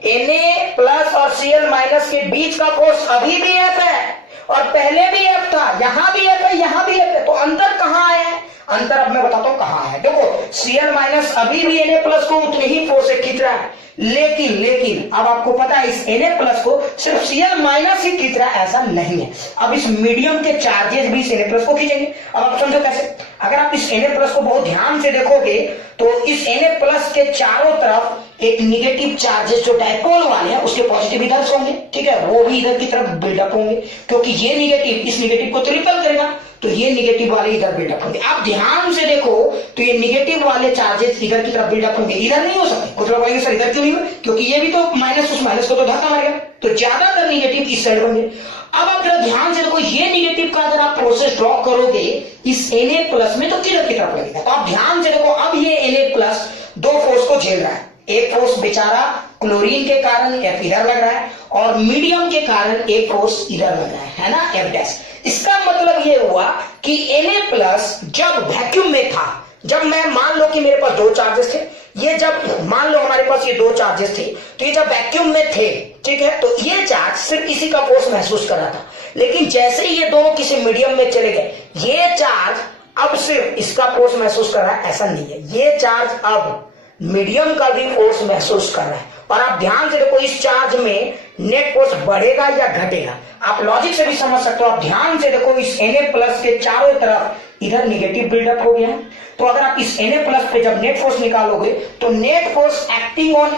Na+ और Cl- के बीच का फोर्स अभी भी F है और पहले भी F था, यहां भी F है, यहां भी F है, तो अंतर कहां है, अंतर अब मैं बताता हूं कहां है। देखो Cl- अभी भी Na+ को उतनी ही फोर्स से खींच रहा है, लेकिन अब आपको पता है इस Na+ को सिर्फ Cl- ही खींच रहा है, ऐसा नहीं है। अब इस मीडियम के चार्जेस भी इस Na+ को खींचेंगे। अब आप समझो कैसे, अगर आप इस Na+ को बहुत ध्यान से देखोगे तो इस Na+ के चारों तरफ एक निगेटिव चार्जेस जो डायपोल वाले हैं उसके पॉजिटिव इधर होंगे, ठीक है, वो भी इधर की तरफ बिल्डअप होंगे, क्योंकि ये निगेटिव इस निगेटिव को तो रिपेल करेगा, तो ये निगेटिव वाले इधर बिल्डअप होंगे। आप ध्यान से देखो तो ये निगेटिव वाले चार्जेस इधर की तरफ बिल्डअप होंगे, इधर नहीं हो सकते। कुछ लोग बोलेंगे सर इधर क्यों नहीं हुआ, क्योंकि ये भी तो माइनस, उस माइनस को तो धक्का मारेगा, तो ज्यादातर निगेटिव इस साइड होंगे। अब आप जरा ध्यान से देखो, ये निगेटिव का अगर आप प्रोसेस ड्रॉ करोगे इस Na+ में तो किधर की तरफ लगेगा, तो आप ध्यान से देखो, अब ये Na+ दो फोर्स को झेल रहा है, एक फोर्स बेचारा क्लोरीन के कारण F इधर लग रहा है और मीडियम के कारण एक फोर्स इधर लग रहा है ना, F'। इसका मतलब ये हुआ कि Na+ जब वैक्यूम में था, जब मैं मान लो कि मेरे पास दो चार्जेस थे, ये जब मान लो हमारे पास ये दो चार्जेस थे, तो ये जब वैक्यूम में थे, ठीक है, तो ये चार्ज सिर्फ इसी का फोर्स महसूस कर रहा था। लेकिन जैसे ही ये दोनों किसी मीडियम में चले गए, ये चार्ज अब सिर्फ इसका फोर्स महसूस कर रहा है, ऐसा नहीं है, ये चार्ज अब मीडियम का भी फोर्स महसूस कर रहा है। और आप ध्यान से देखो इस चार्ज में नेट फोर्स बढ़ेगा या घटेगा, आप लॉजिक से भी समझ सकते हो। आप ध्यान से देखो इस Na+ के चारों तरफ इधर निगेटिव बिल्डअप हो गया है, तो अगर आप इस Na+ पे जब नेट फोर्स निकालोगे तो net force acting on Na+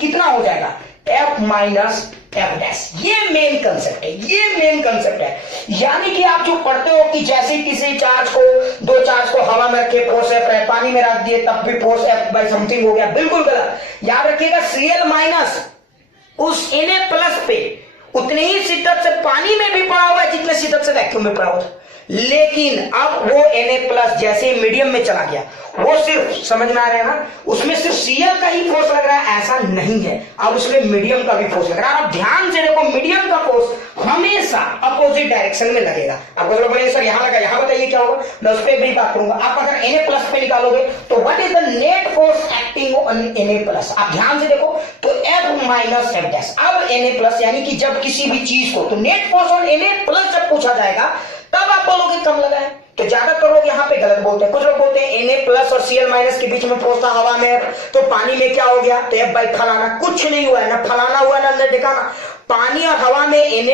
कितना हो जाएगा, F- F'। ये मेन कंसेप्ट है, ये मेन कंसेप्ट है। यानी कि आप जो पढ़ते हो कि जैसे किसी चार्ज को, दो चार्ज को हवा में रखे फोर्स F है, पानी में रख दिए तब भी फोर्स F/समथिंग हो गया, बिल्कुल गलत। याद रखिएगा Cl- उस Na+ पे उतनी ही शिद्दत से पानी में भी पड़ा हुआ है जितने शिद्दत से वैक्यूम में पड़ा हुआ था। लेकिन अब वो Na+ जैसे मीडियम में चला गया, वो सिर्फ, समझ में आ रहा है ना, उसमें सिर्फ Cl का ही फोर्स लग रहा है, ऐसा नहीं है, अब उसमें मीडियम का भी फोर्स लग रहा है। आप ध्यान से देखो, मीडियम का फोर्स हमेशा अपोजिट डायरेक्शन में लगेगा। आपको लोग बोलेंगे सर यहां लगा, यहां बताइए क्या होगा, मैं उस पर भी बात करूंगा। आप अगर Na+ पे निकालोगे तो what is the net force acting on Na+, आप ध्यान से देखो तो F- F'। अब Na+ यानी कि जब किसी भी चीज को, तो नेट फोर्स ऑन Na+ जब पूछा जाएगा तब आप बोलोगे कम लगा है, तो ज्यादातर लोग यहाँ पे गलत बोलते हैं। कुछ लोग बोलते हैं Na+ और Cl- के बीच में फोर्स था हवा में, तो पानी में क्या हो गया, तो F/फलाना, कुछ नहीं हुआ है, ना फलाना हुआ ना अंदर दिखाना। पानी और हवा में Na+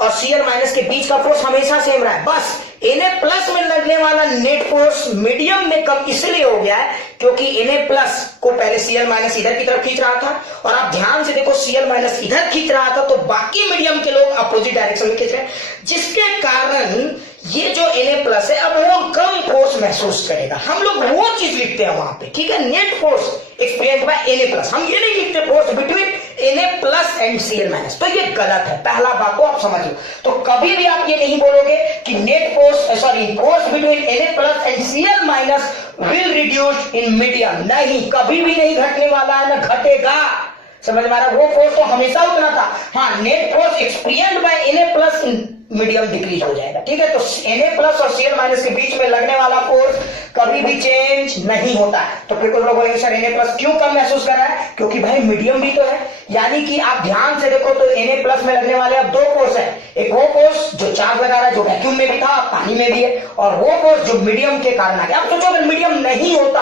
और Cl- के बीच का फोर्स हमेशा सेम रहा है, बस Na प्लस में लगने वाला नेट फोर्स मीडियम में कम इसलिए हो गया है क्योंकि Na प्लस को पहले Cl माइनस इधर की तरफ खींच रहा था, और आप ध्यान से देखो Cl माइनस इधर खींच रहा था, तो बाकी मीडियम के लोग अपोजिट डायरेक्शन में खींच रहे हैं, जिसके कारण ये जो Na प्लस है अब वो कम फोर्स महसूस करेगा। हम लोग वो चीज लिखते हैं वहां पे, ठीक है, net force experienced bye Na plus. हम ये नहीं लिखते force between Na plus and Cl minus, तो ये गलत है। पहला बात को आप समझ लो, तो कभी भी आप ये नहीं बोलोगे कि net force force between Na plus and Cl minus will reduce in medium, नहीं, कभी भी नहीं घटने वाला है, ना घटेगा। समझ में आ रहा है? वो फोर्स तो हमेशा उतना था। हाँ, net force experienced bye Na plus medium decrease हो जाएगा, ठीक है। तो Na प्लस और Cl माइनस के बीच में लगने वाला फोर्स कभी भी चेंज नहीं होता है। तो फिर कुछ लोग बोलेंगे सर Na प्लस क्यों कम महसूस कर रहा है? क्योंकि भाई मीडियम भी तो है। यानी कि आप ध्यान से देखो तो Na प्लस में लगने वाले अब दो फोर्स है, एक वो फोर्स जो चार्ज लगा रहा है, जो वैक्यूम में भी था, पानी में भी है, और वो फोर्स जो मीडियम के कारण आ गया। आप सोचो अगर मीडियम नहीं होता,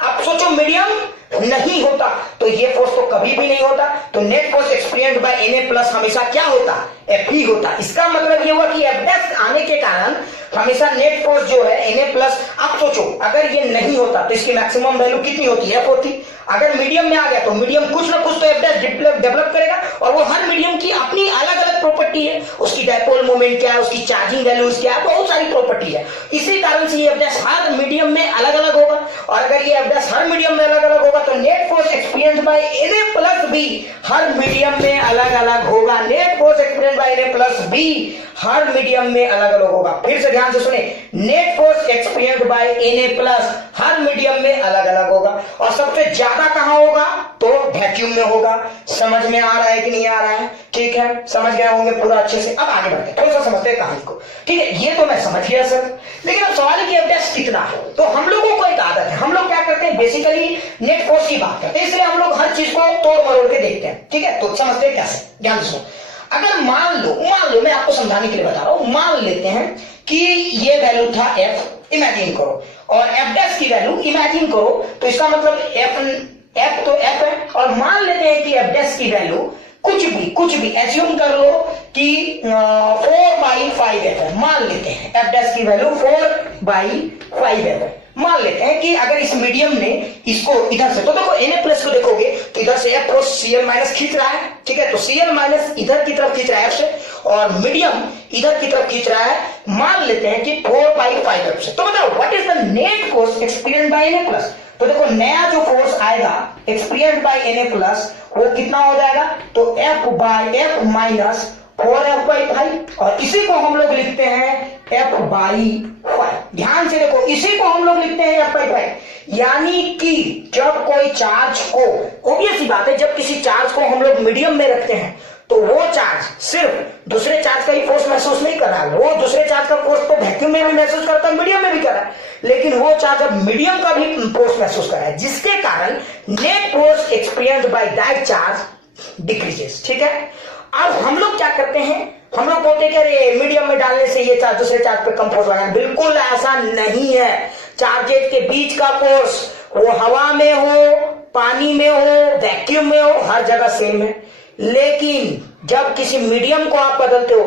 आप सोचो मीडियम नहीं होता तो ये फोर्स तो कभी भी नहीं होता। तो net force experienced bye Na plus हमेशा क्या होता? F ही होता। इसका मतलब ये हुआ कि F डैश आने के कारण हमेशा नेट फोर्स जो है Na प्लस, आप सोचो अगर ये नहीं होता तो इसकी मैक्सिमम वैल्यू कितनी होती है? F होती। अगर मीडियम में आ गया तो मीडियम कुछ ना कुछ तो F डैश डेवलप करेगा, और वो हर मीडियम की अपनी अलग अलग प्रॉपर्टी है, उसकी डायपोल मोमेंट क्या है, उसकी चार्जिंग वैल्यूज क्या है, बहुत सारी प्रॉपर्टी है। इसी कारण से ये F डैश हर मीडियम में अलग अलग होगा, और अगर ये F डैश हर मीडियम में अलग अलग होगा तो net force experienced bye Na plus भी हर मीडियम में अलग अलग होगा। Net force experienced bye Na plus भी हर मीडियम में अलग अलग होगा। फिर से ध्यान से सुने, net force experienced bye Na plus हर मीडियम में अलग अलग होगा, और सबसे ज्यादा कहां होगा? तो वैक्यूम में होगा। समझ में आ रहा है कि नहीं आ रहा है? ठीक है, समझ गए होंगे पूरा अच्छे से। अब आगे बढ़ते हैं, थोड़ा सा समझते हैं कहानी को, ठीक है। ये तो मैं समझ गया सर, लेकिन अब सवाल है कि F डैश कितना है। तो हम लोगों को एक आदत है, हम लोग क्या करते हैं, बेसिकली नेट फोर्स की बात करते हैं, इसलिए हम लोग हर चीज को तोड़ मरोड़ के देखते हैं, ठीक है। तो समझते हैं कैसे, ध्यान से सुनो। अगर मान लो मैं आपको समझाने के लिए बता रहा हूं, मान लेते हैं कि ये वैल्यू था F, इमेजिन करो, और F डैश की वैल्यू इमेजिन करो, तो इसका मतलब F तो F है, और मान लेते हैं कि F डैश की वैल्यू कुछ भी एज्यूम कर लो कि 4/5F है। मान लेते हैं F डैश की वैल्यू 4/5F है। मान लेते हैं कि अगर इस मीडियम ने इसको इधर से, तो देखो Na प्लस को देखोगे तो इधर से F फोर्स Cl माइनस खींच रहा है, ठीक है। तो Cl माइनस इधर की तरफ खींच रहा है F से, और मीडियम इधर की तरफ खींच रहा है, मान लेते हैं कि 4/5F से। तो बताओ what is the net force experienced bye Na plus? तो देखो नया जो फोर्स आएगा एक्सपीरियंस्ड बाय Na प्लस वो कितना हो जाएगा? तो F/F माइनस 4F/5, और इसी को हम लोग लिखते हैं F/5। ध्यान से देखो, इसी को हम लोग लिखते हैं F/5। यानी कि जब कोई चार्ज को, ऑब्वियस सी बात है, जब किसी चार्ज को हम लोग मीडियम में रखते हैं तो वो चार्ज सिर्फ दूसरे चार्ज का ही फोर्स महसूस नहीं कर रहा है, वो दूसरे चार्ज का फोर्स तो वैक्यूम में भी महसूस करता है, मीडियम में भी कर रहा है, लेकिन वो चार्ज अब मीडियम का भी फोर्स महसूस कर रहा है, जिसके कारण net force experienced by that charge decreases, ठीक है। अब हम लोग क्या करते हैं, हम लोग बोलते हैं कि अरे मीडियम में डालने से ये चार्ज दूसरे चार्ज पे कम फोर्स लगाना, बिल्कुल ऐसा नहीं है। चार्जेस के बीच का फोर्स वो हवा में हो, पानी में हो, वैक्यूम में हो, हर जगह सेम है। लेकिन जब किसी मीडियम को आप बदलते हो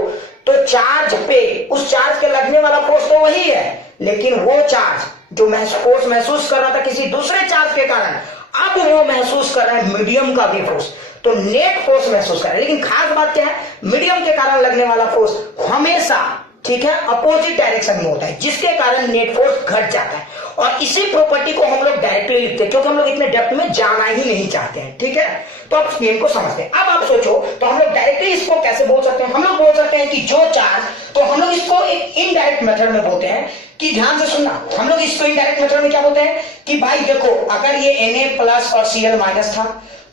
तो चार्ज पे, उस चार्ज के लगने वाला फोर्स तो वही है, लेकिन वो चार्ज जो फोर्स महसूस कर रहा था किसी दूसरे चार्ज के कारण, अब वो महसूस कर रहा है मीडियम का भी फोर्स, तो नेट फोर्स महसूस कर रहा है। लेकिन खास बात क्या है, मीडियम के कारण लगने वाला फोर्स हमेशा, ठीक है, अपोजिट डायरेक्शन में होता है, जिसके कारण नेट फोर्स घट जाता है। और इसी प्रॉपर्टी को हम लोग डायरेक्टली लिखते हैं, क्योंकि हम लोग इतने डेप्थ में जाना ही नहीं चाहते हैं, ठीक है। तो आप गेम को समझते हैं। अब आप सोचो तो हम लोग डायरेक्टली इसको कैसे बोल सकते हैं? हम लोग बोल सकते हैं कि जो चार्ज, तो हम लोग इसको एक इनडायरेक्ट मेथड में बोलते हैं कि, ध्यान से सुनना, हम लोग इसको इनडायरेक्ट मेथड में क्या बोलते हैं कि भाई देखो, अगर ये Na प्लस और Cl माइनस था,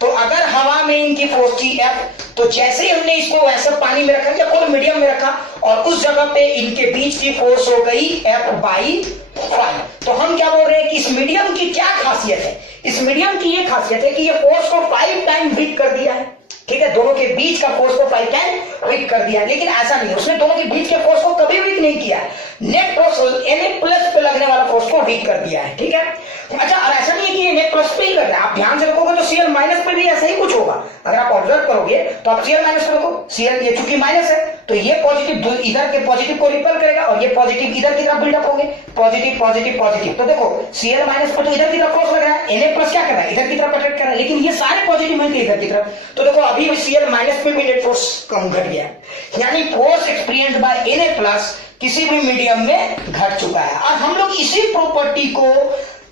तो अगर हवा में इनकी फोर्स थी F, तो जैसे ही हमने इसको वैसे पानी में रखा या कोई मीडियम में रखा, और उस जगह पे इनके बीच की फोर्स हो गई F/5। तो हम क्या बोल रहे हैं कि इस मीडियम की क्या खासियत है? इस मीडियम की ये खासियत है कि ये फोर्स को 5 टाइम वीक कर दिया है, ठीक है, दोनों के बीच का फोर्स को 5 टाइम वीक कर दिया। लेकिन ऐसा नहीं, उसने दोनों के बीच के फोर्स को कभी वीक नहीं किया, नेट फोर्स Na प्लस पे लगने वाला फोर्स को वीक कर दिया है, ठीक है। अच्छा, और ऐसा नहीं है कि ये नेट प्लस पे ही कर रहा है, आप ध्यान से रखोगे तो Cl माइनस पे भी ऐसा ही कुछ होगा। अगर आप ऑब्जर्व करोगे तो आप Cl माइनस पे देखो, Cl ये चूंकि माइनस है तो ये पॉजिटिव इधर के पॉजिटिव को रिपेल करेगा और ये पॉजिटिव इधर की तरफ बिल्डअप होंगे, पॉजिटिव पॉजिटिव पॉजिटिव। तो देखो Cl माइनस पर तो इधर की तरफ फोर्स लग रहा है, Na प्लस क्या कर रहा है, इधर की तरफ अट्रैक्ट कर रहा है, लेकिन ये सारे पॉजिटिव मिलते इधर की तरफ। तो देखो अभी Cl माइनस पे भी नेट फोर्स कम घट गया है, यानी force experienced bye Na plus किसी भी मीडियम में घट चुका है। और हम लोग इसी प्रॉपर्टी को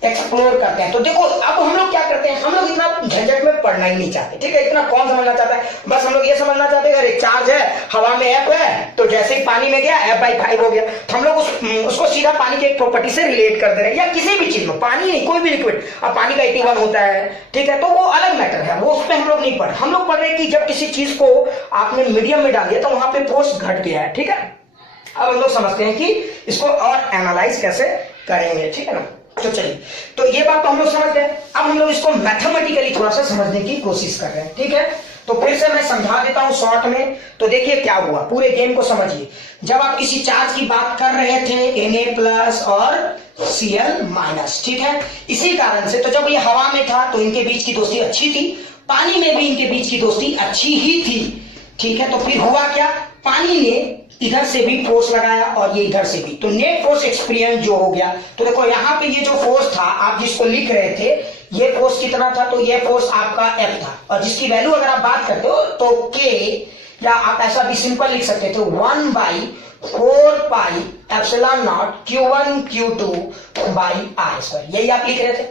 एक्सप्लोर करते हैं। तो देखो अब हम लोग क्या करते हैं, हम लोग इतना झंझट में पढ़ना ही नहीं चाहते, ठीक है, इतना कौन समझना चाहता है, बस हम लोग ये समझना चाहते हैं अगर एक चार्ज है हवा में F है तो जैसे ही पानी में गया F/5 हो गया, तो हम लोग उसको सीधा पानी की एक प्रॉपर्टी से रिलेट कर दे रहे हैं, या किसी भी चीज में, पानी नहीं कोई भी लिक्विड, अब पानी का 81 होता है, ठीक है, तो वो अलग मैटर है, वो उस पर हम लोग नहीं पढ़, हम लोग पढ़ रहे हैं कि जब किसी चीज को आपने मीडियम में डाल दिया तो वहां पे फोर्स घट गया है, ठीक है। अब हम लोग समझते हैं कि इसको और एनालाइज कैसे करेंगे, ठीक है ना। तो चलिए, तो ये बात तो हम लोग समझ गए, अब हम लोग इसको मैथमेटिकली थोड़ा सा समझने की कोशिश कर रहे हैं, ठीक है। तो फिर से मैं समझा देता हूं शॉर्ट में। तो देखिए क्या हुआ, पूरे गेम को समझिए। जब आप किसी चार्ज की बात कर रहे थे Na प्लस और Cl माइनस, ठीक है, इसी कारण से तो जब ये हवा में था तो इनके बीच की दोस्ती अच्छी थी, पानी में भी इनके बीच की दोस्ती अच्छी ही थी, ठीक है। तो फिर हुआ क्या, पानी ने इधर से भी फोर्स लगाया और ये इधर से भी, तो नेट फोर्स एक्सपीरियंस जो हो गया। तो देखो यहाँ पे ये जो फोर्स था आप जिसको लिख रहे थे, ये फोर्स कितना था, तो ये फोर्स आपका F था, और जिसकी वैल्यू अगर आप बात करते हो तो K, या आप ऐसा भी सिंपल लिख सकते थे 1/4 epsilon naught Q1 Q2 by R², यही आप लिख रहे थे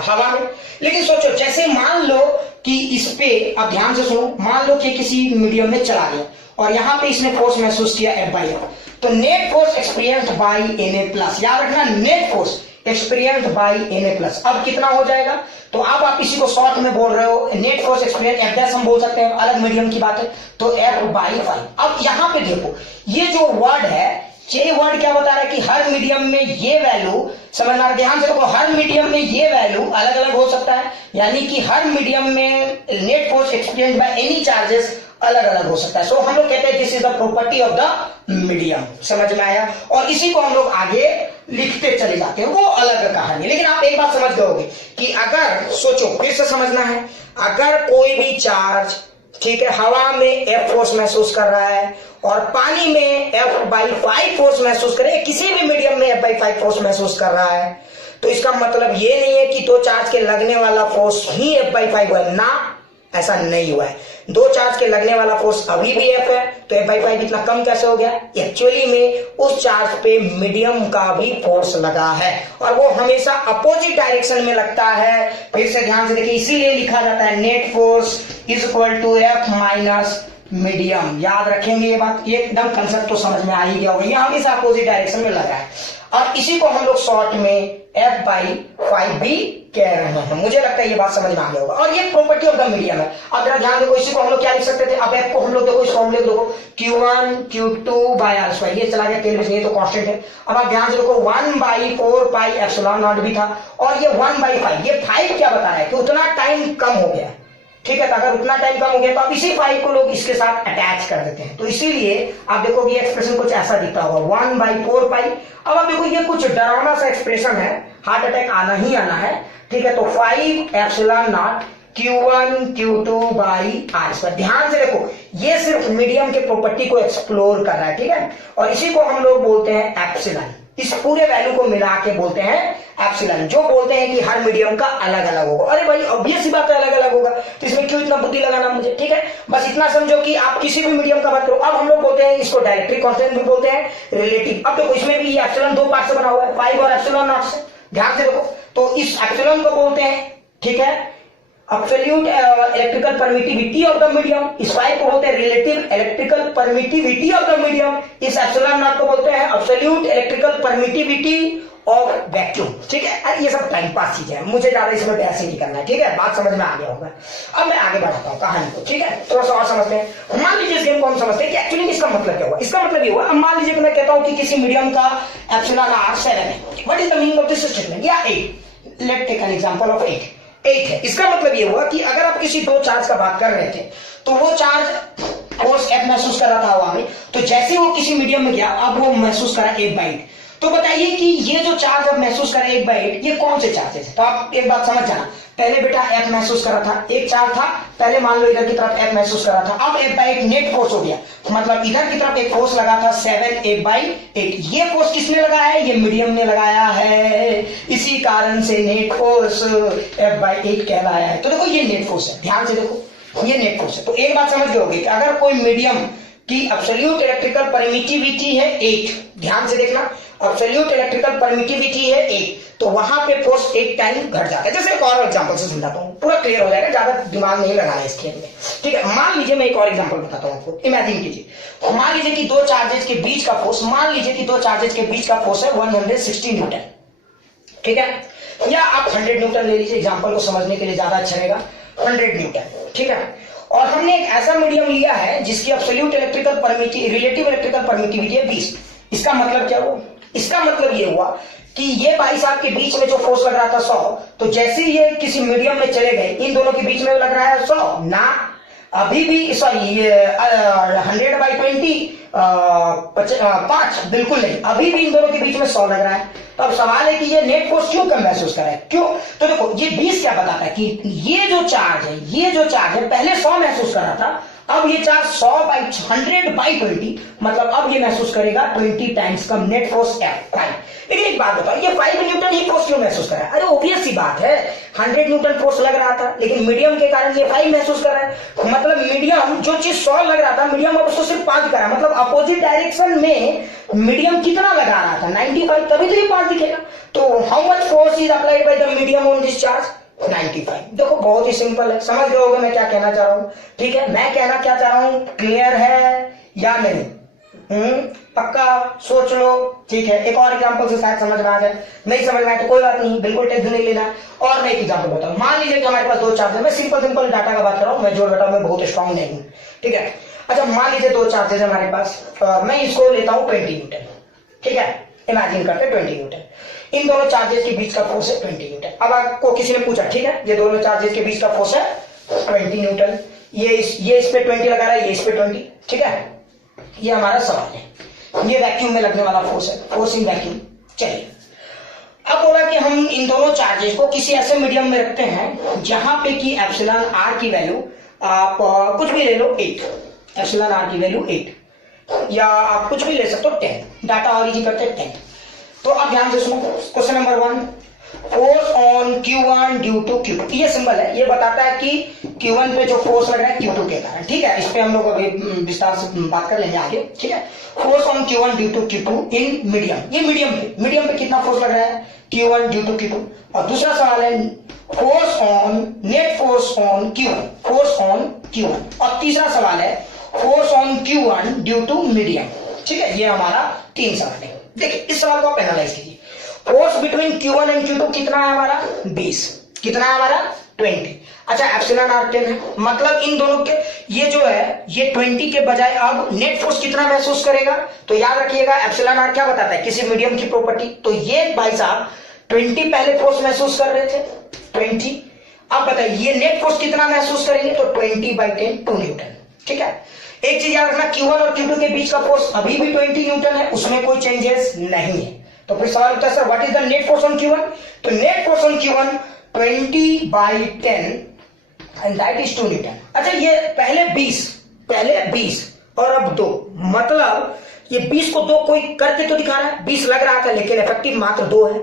हवा में। लेकिन सोचो, जैसे मान लो कि इस पे, अब ध्यान से सुनो, मान लो कि किसी मीडियम में चला गया और यहां पे इसने फोर्स महसूस किया F/F, तो net force experienced bye Na plus, याद रखना net force experienced bye Na plus, अब कितना हो जाएगा, तो अब आप इसी को शॉर्ट में बोल रहे हो, नेट फोर्स एक्सपीरियंस F' हम बोल सकते हैं, अलग मीडियम की बात है, तो F/5। अब यहां पे देखो ये जो वर्ड है, ये वर्ड क्या बता रहा है कि हर मीडियम में ये वैल्यू, समझना ध्यान से देखो, हर मीडियम में ये वैल्यू अलग अलग हो सकता है, यानी कि हर मीडियम में net force experience by any charges अलग अलग हो सकता है। सो हम लोग कहते हैं this is the property of the medium, समझ में आया। और इसी को हम लोग आगे लिखते चले जाते हैं, वो अलग कहानी। लेकिन आप एक बात समझ गए कि अगर सोचो, फिर से समझना है, अगर कोई भी चार्ज, ठीक है, हवा में F फोर्स महसूस कर रहा है और पानी में F/5 फोर्स महसूस करे, किसी भी मीडियम में F/5 फोर्स महसूस कर रहा है, तो इसका मतलब ये नहीं है कि दो चार्ज के लगने वाला फोर्स ही F/5 हुआ है, ना, ऐसा नहीं हुआ है। दो चार्ज के लगने वाला फोर्स अभी भी F है, तो F/5 इतना कम कैसे हो गया, एक्चुअली में उस चार्ज पे मीडियम का भी फोर्स लगा है, और वो हमेशा अपोजिट डायरेक्शन में लगता है। फिर से ध्यान से देखिए, इसीलिए लिखा जाता है net force is equal to F minus medium, याद रखेंगे ये बात, ये एकदम कंसेप्ट तो समझ में आ ही गया होगा, ये हमेशा अपोजिट डायरेक्शन में लगा है, और इसी को हम लोग शॉर्ट में F/5 भी कह रहे हैं। मुझे लगता है ये बात समझ में आ गया होगा, और ये प्रॉपर्टी ऑफ द मीडियम है। अब जरा ध्यान देखो, इसी को हम लोग क्या लिख सकते थे, अब F को हम लोग देखो, इस फॉर्मूले देखो, Q1 Q2 बाय R², ये चला गया तेल में, ये तो कांस्टेंट है। अब आप ध्यान से देखो 1/4 एप्सिलॉन नॉट भी था, और ये 1/5, ये 5 क्या बता रहा है कि उतना टाइम कम हो गया, ठीक है। तो अगर उतना टाइम कम हो गया तो अब इसी 5 को लोग इसके साथ अटैच कर देते हैं, तो इसीलिए आप देखो कि एक्सप्रेशन कुछ ऐसा दिखता होगा 1/4। अब आप देखो ये कुछ डरावना सा एक्सप्रेशन है, हार्ट अटैक आना ही आना है, ठीक है। तो 5 epsilon naught Q1 Q2 by R², ध्यान से देखो, ये सिर्फ मीडियम के प्रॉपर्टी को एक्सप्लोर कर रहा है, ठीक है, और इसी को हम लोग बोलते हैं एप्सिलॉन। इस पूरे वैल्यू को मिला के बोलते हैं एप्सिलॉन, जो बोलते हैं कि हर मीडियम का अलग अलग होगा। अरे भाई ऑब्वियस सी बात है, अलग अलग होगा, तो इसमें क्यों इतना बुद्धि लगाना मुझे, ठीक है। बस इतना समझो कि आप किसी भी मीडियम का बात करो। अब हम लोग बोलते हैं इसको डायरेक्टली कांस्टेंट भी बोलते हैं, रिलेटिव। अब देखो इसमें भी ये एप्सिलॉन दो पार्ट से बना हुआ है, 5 और एप्सिलॉन नॉट से, ध्यान से देखो। तो इस एप्सिलॉन को बोलते हैं, ठीक है, absolute electrical permittivity of the medium, इस 5 को बोलते हैं relative electrical permittivity of the medium, इस एप्सिलॉन नॉट को बोलते हैं absolute electrical permittivity of vacuum, ठीक है। अरे ये सब टाइम पास चीजें हैं, मुझे ज्यादा इसमें बहस ही नहीं करना है, ठीक है, बात समझ में आ गया होगा। अब मैं आगे बढ़ाता हूँ कहानी को, ठीक है, थोड़ा सा और समझते हैं। मान लीजिए इस गेम को हम समझते हैं कि एक्चुअली इसका मतलब क्या हुआ। इसका मतलब ये हुआ, अब मान लीजिए कि मैं कहता हूं कि किसी मीडियम का एप्सिलॉन R 7 है, what is the meaning of this statement, या 8, let's take an example of 8 है। इसका मतलब ये हुआ कि अगर आप किसी दो चार्ज का बात कर रहे थे, तो वो चार्ज फोर्स F महसूस कर रहा था हवा में, तो जैसे वो किसी मीडियम में गया, अब वो महसूस करा 8/8, तो बताइए कि ये जो चार्ज अब महसूस करे 1/8, ये कौन से चार्जेस है? तो आप एक बात समझ जाना, पहले बेटा F महसूस करा था, एक चार्ज था, पहले मान लो इधर की तरफ F महसूस करा था, अब F/8 नेट फोर्स हो गया, मतलब इधर की तरफ एक फोर्स लगा था 7F/8, ये फोर्स किसने लगाया है? ये मीडियम ने लगाया है, इसी कारण से नेट फोर्स F/8 कहलाया है। तो देखो ये नेट फोर्स है, ध्यान से देखो ये नेट फोर्स है। तो एक बात समझ गए होगे कि अगर कोई मीडियम की एब्सोल्यूट इलेक्ट्रिकल परमिटिविटी है 8, ध्यान से देखना, एब्सोल्यूट इलेक्ट्रिकल परमिटिविटी है 8, तो वहां पे फोर्स 8 टाइम घट जाता है। जैसे एक और एग्जांपल से समझाता हूं, पूरा क्लियर हो जाएगा, ज्यादा दिमाग नहीं लगाना है इस खेल में, ठीक है। मान लीजिए मैं एक और एग्जांपल बताता हूं आपको, इमेजिन कीजिए, मान लीजिए कि दो चार्जेस के बीच का फोर्स, मान लीजिए कि दो चार्जेस के बीच का फोर्स है 160 न्यूटन, ठीक है, या आप 100 न्यूटन ले लीजिए, एग्जांपल को समझने के लिए ज्यादा अच्छा रहेगा, 100 न्यूटन, ठीक है। और हमने एक ऐसा मीडियम लिया है जिसकी absolute electrical relative electrical permittivity है 20। इसका मतलब क्या हुआ? इसका मतलब ये हुआ कि ये भाई साहब के बीच में जो फोर्स लग रहा था 100, तो जैसे ही ये किसी मीडियम में चले गए, इन दोनों के बीच में लग रहा है 100 ना, अभी भी सॉरी ये 100/20 5 बिल्कुल नहीं, अभी भी इन दोनों के बीच में 100 लग रहा है। तो अब सवाल है कि ये नेट फोर्स क्यों कम महसूस कर रहा है, क्यों? तो देखो ये 20 क्या बताता है कि ये जो चार्ज है पहले 100 महसूस कर रहा था, अब ये चार्ज 100/100/20, मतलब अब ये महसूस करेगा 20 टाइम्स कम नेट फोर्स F5। लेकिन एक बात बताओ, ये 5 न्यूटन ही फोर्स क्यों महसूस कर रहा है? अरे ऑब्वियस सी बात है, 100 न्यूटन फोर्स लग रहा था, लेकिन मीडियम के कारण ये 5 महसूस कर रहा है। मतलब मीडियम जो चीज 100 लग रहा था, मीडियम अब उसको सिर्फ 5 कर रहा है, मतलब अपोजिट डायरेक्शन में मीडियम कितना लगा रहा था 95, तभी तो ये 5 दिखेगा। तो how much force is applied by the medium on this charge? 95। देखो बहुत ही सिंपल है, समझ गए होगे मैं क्या कहना चाह रहा हूं, ठीक है। मैं कहना क्या चाह रहा हूं, क्लियर है या नहीं? पक्का सोच लो, ठीक है। एक और एग्जांपल से शायद समझ में आ जाए, नहीं समझ में आए तो कोई बात नहीं, बिल्कुल टेंशन नहीं लेना। और मैं एक एग्जांपल बताऊं, मान लीजिए कि हमारे पास दो चार्ज है, मैं सिंपल डाटा का बात कर रहा हूं, मैं जोड़ घटाव में बहुत स्ट्रांग नहीं हूं, ठीक है। अच्छा मान लीजिए दो चार्जेस है हमारे पास, मैं इसको लेता हूं 20 न्यूटन, ठीक है, इमेजिन करते हैं 20 न्यूटन, इन दोनों चार्जेस के बीच का फोर्स है 20 न्यूटन। अब आपको किसी ने पूछा, ठीक है, ये दोनों चार्जेस के बीच का फोर्स है 20 न्यूटन, ये इस पे 20 लगा रहा है, ये इस पे 20, ठीक है, ये हमारा सवाल है। ये वैक्यूम में लगने वाला फोर्स है, फोर्स इन वैक्यूम। चलिए अब बोला कि हम इन दोनों चार्जेस को किसी ऐसे मीडियम में रखते हैं जहां पे कि एप्सिलॉन आर की वैल्यू आप कुछ भी ले लो 8, एप्सिलॉन आर की वैल्यू 8, या आप कुछ भी ले सकते हो 10, डाटा ऑरिजिन करते हैं 10। तो अब ध्यान से सुनो, question number 1, force on Q1 due to Q2, ये सिंबल है, ये बताता है कि Q1 पे जो फोर्स लग रहा है Q2 के कारण, ठीक है। इस पे हम लोग अभी विस्तार से बात कर लेंगे आगे, ठीक है। Force on Q1 due to Q2 in medium, ये मीडियम पे कितना फोर्स लग रहा है Q1 ड्यू टू Q2। और दूसरा सवाल है force on net force on Q1, force on Q1। और तीसरा सवाल है force on Q1 due to medium, ठीक है। ये हमारा 3 सवाल है। देखिए इस सवाल को आप एनालाइज कीजिए, force between Q1 and Q2 कितना है हमारा 20, कितना है हमारा 20। अच्छा एप्सिलॉन आर 10 है, मतलब इन दोनों के ये जो है ये 20 के बजाय अब नेट फोर्स कितना महसूस करेगा? तो याद रखिएगा एप्सिलॉन आर क्या बताता है, किसी मीडियम की प्रॉपर्टी। तो ये भाई साहब 20 पहले फोर्स महसूस कर रहे थे 20, अब बताइए ये नेट फोर्स कितना महसूस करेंगे? तो 20/10 2 न्यूटन, ठीक है। एक चीज याद रखना, Q1 और Q2 के बीच का फोर्स अभी भी 20 न्यूटन है, उसमें कोई चेंजेस नहीं है। तो फिर सवाल उठता है sir what is the net force on Q1? तो net force on Q1 20/10 and that is 2 Newton. अच्छा ये पहले 20 और अब 2, मतलब ये 20 को 2 कोई करके तो दिखा रहा है, 20 लग रहा था लेकिन इफेक्टिव मात्र 2 है,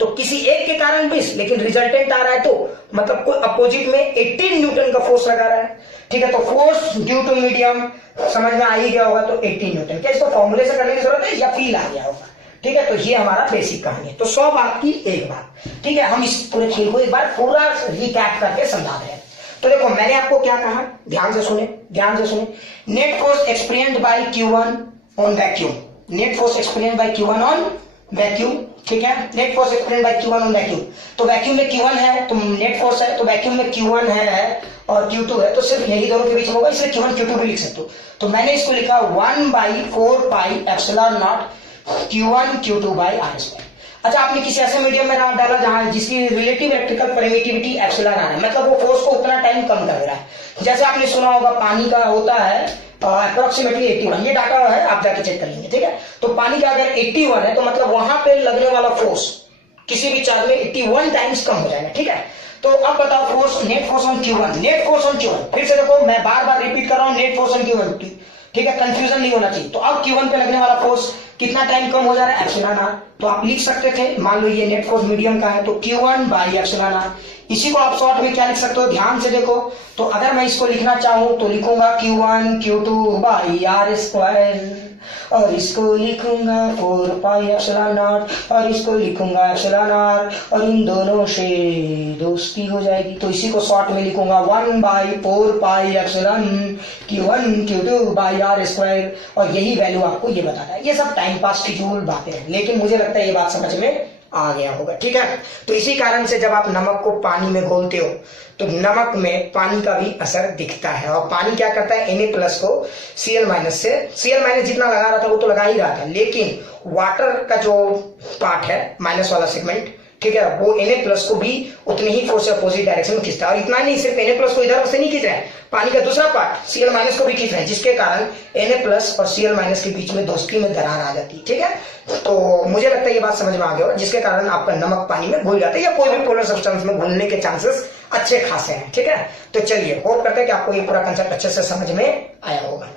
तो किसी एक के कारण 20 लेकिन रिजल्टेंट आ रहा है 2, मतलब कोई अपोजिट में 18 न्यूटन का फोर्स लगा रहा है, ठीक है। तो फोर्स ड्यू टू मीडियम समझ में आ ही गया होगा, तो 18 न्यूटन। क्या इसको फॉर्मूले से करने की जरूरत है या फील आ गया होगा, ठीक है। तो ये हमारा बेसिक कहानी है। तो 100 बात की एक बात, ठीक है। हम इस पूरे खेल को एक बार पूरा रिकैप करके समझा रहे हैं। तो देखो मैंने आपको क्या कहा, ध्यान से सुने, net force experienced bye Q1 on vacuum, net force experienced bye Q1 on vacuum, ठीक है। Net force experienced bye Q1 on vacuum, तो वैक्यूम में Q1 है तो नेट फोर्स है, तो वैक्यूम में Q1 है और Q2 है, तो सिर्फ यही दोनों के बीच में होगा, इसलिए Q1 Q2 भी लिख सकते हो। तो मैंने इसको लिखा 1/4 pi epsilon naught Q1 Q2 by R square. अच्छा आपने किसी ऐसे मीडियम में नाम डाला जहां जिसकी relative electrical permittivity epsilon R है, मतलब वो फोर्स को उतना टाइम कम कर रहा है। जैसे आपने सुना होगा पानी का होता है अप्रोक्सीमेटली 81, ये डाटा है, आप जाके चेक कर लेंगे, ठीक है। तो पानी का अगर 81 है तो मतलब वहां पे लगने वाला फोर्स किसी भी चार्ज में 81 टाइम्स कम हो जाएगा, ठीक है। तो अब बताओ force, net force on Q1, net force on Q1, फिर से देखो मैं बार बार रिपीट कर रहा हूं, नेट फोर्स ऑन Q1, ठीक है, कंफ्यूजन नहीं होना चाहिए। तो अब Q1 पे लगने वाला फोर्स कितना टाइम कम हो जा रहा है, एप्सिलॉन आर। तो आप लिख सकते थे, मान लो ये नेट फोर्स मीडियम का है तो Q1 बाई एप्सिलॉन आर। इसी को आप शॉर्ट में क्या लिख सकते हो, ध्यान से देखो। तो अगर मैं इसको लिखना चाहूं तो लिखूंगा Q1 Q2 by R square, और इसको लिखूंगा 4 पाई एप्सिलॉन नॉट, और इसको लिखूंगा एप्सिलॉन आर, और इन दोनों से दोस्ती हो जाएगी। तो इसी को शॉर्ट में लिखूंगा 1 by 4 pi epsilon Q1 Q2 by R square, और यही वैल्यू आपको ये बताता है। ये सब टाइम पास फिजूल बातें हैं, लेकिन मुझे लगता है ये बात समझ में आ गया होगा, ठीक है। तो इसी कारण से जब आप नमक को पानी में घोलते हो तो नमक में पानी का भी असर दिखता है, और पानी क्या करता है, Na प्लस को Cl माइनस से, Cl माइनस जितना लगा रहा था वो तो लगा ही रहा था, लेकिन वाटर का जो पार्ट है माइनस वाला सेगमेंट, ठीक है, वो Na प्लस को भी उतनी ही फोर्स से अपोजिट डायरेक्शन में खींचता है। और इतना नहीं, सिर्फ Na प्लस को इधर से नहीं खींच रहा है, पानी का दूसरा पार्ट Cl माइनस को भी खींच रहा है, जिसके कारण Na प्लस और Cl माइनस के बीच में दोस्ती में दरार आ जाती है, ठीक है। तो मुझे लगता है ये बात समझ में आ गया, जिसके कारण आपका नमक पानी में घुल जाता है, या कोई भी पोलर सब्सटेंस में घुलने के चांसेस अच्छे खासे हैं, ठीक है। तो चलिए होप करते हैं कि आपको ये पूरा कंसेप्ट अच्छे से समझ में आया होगा।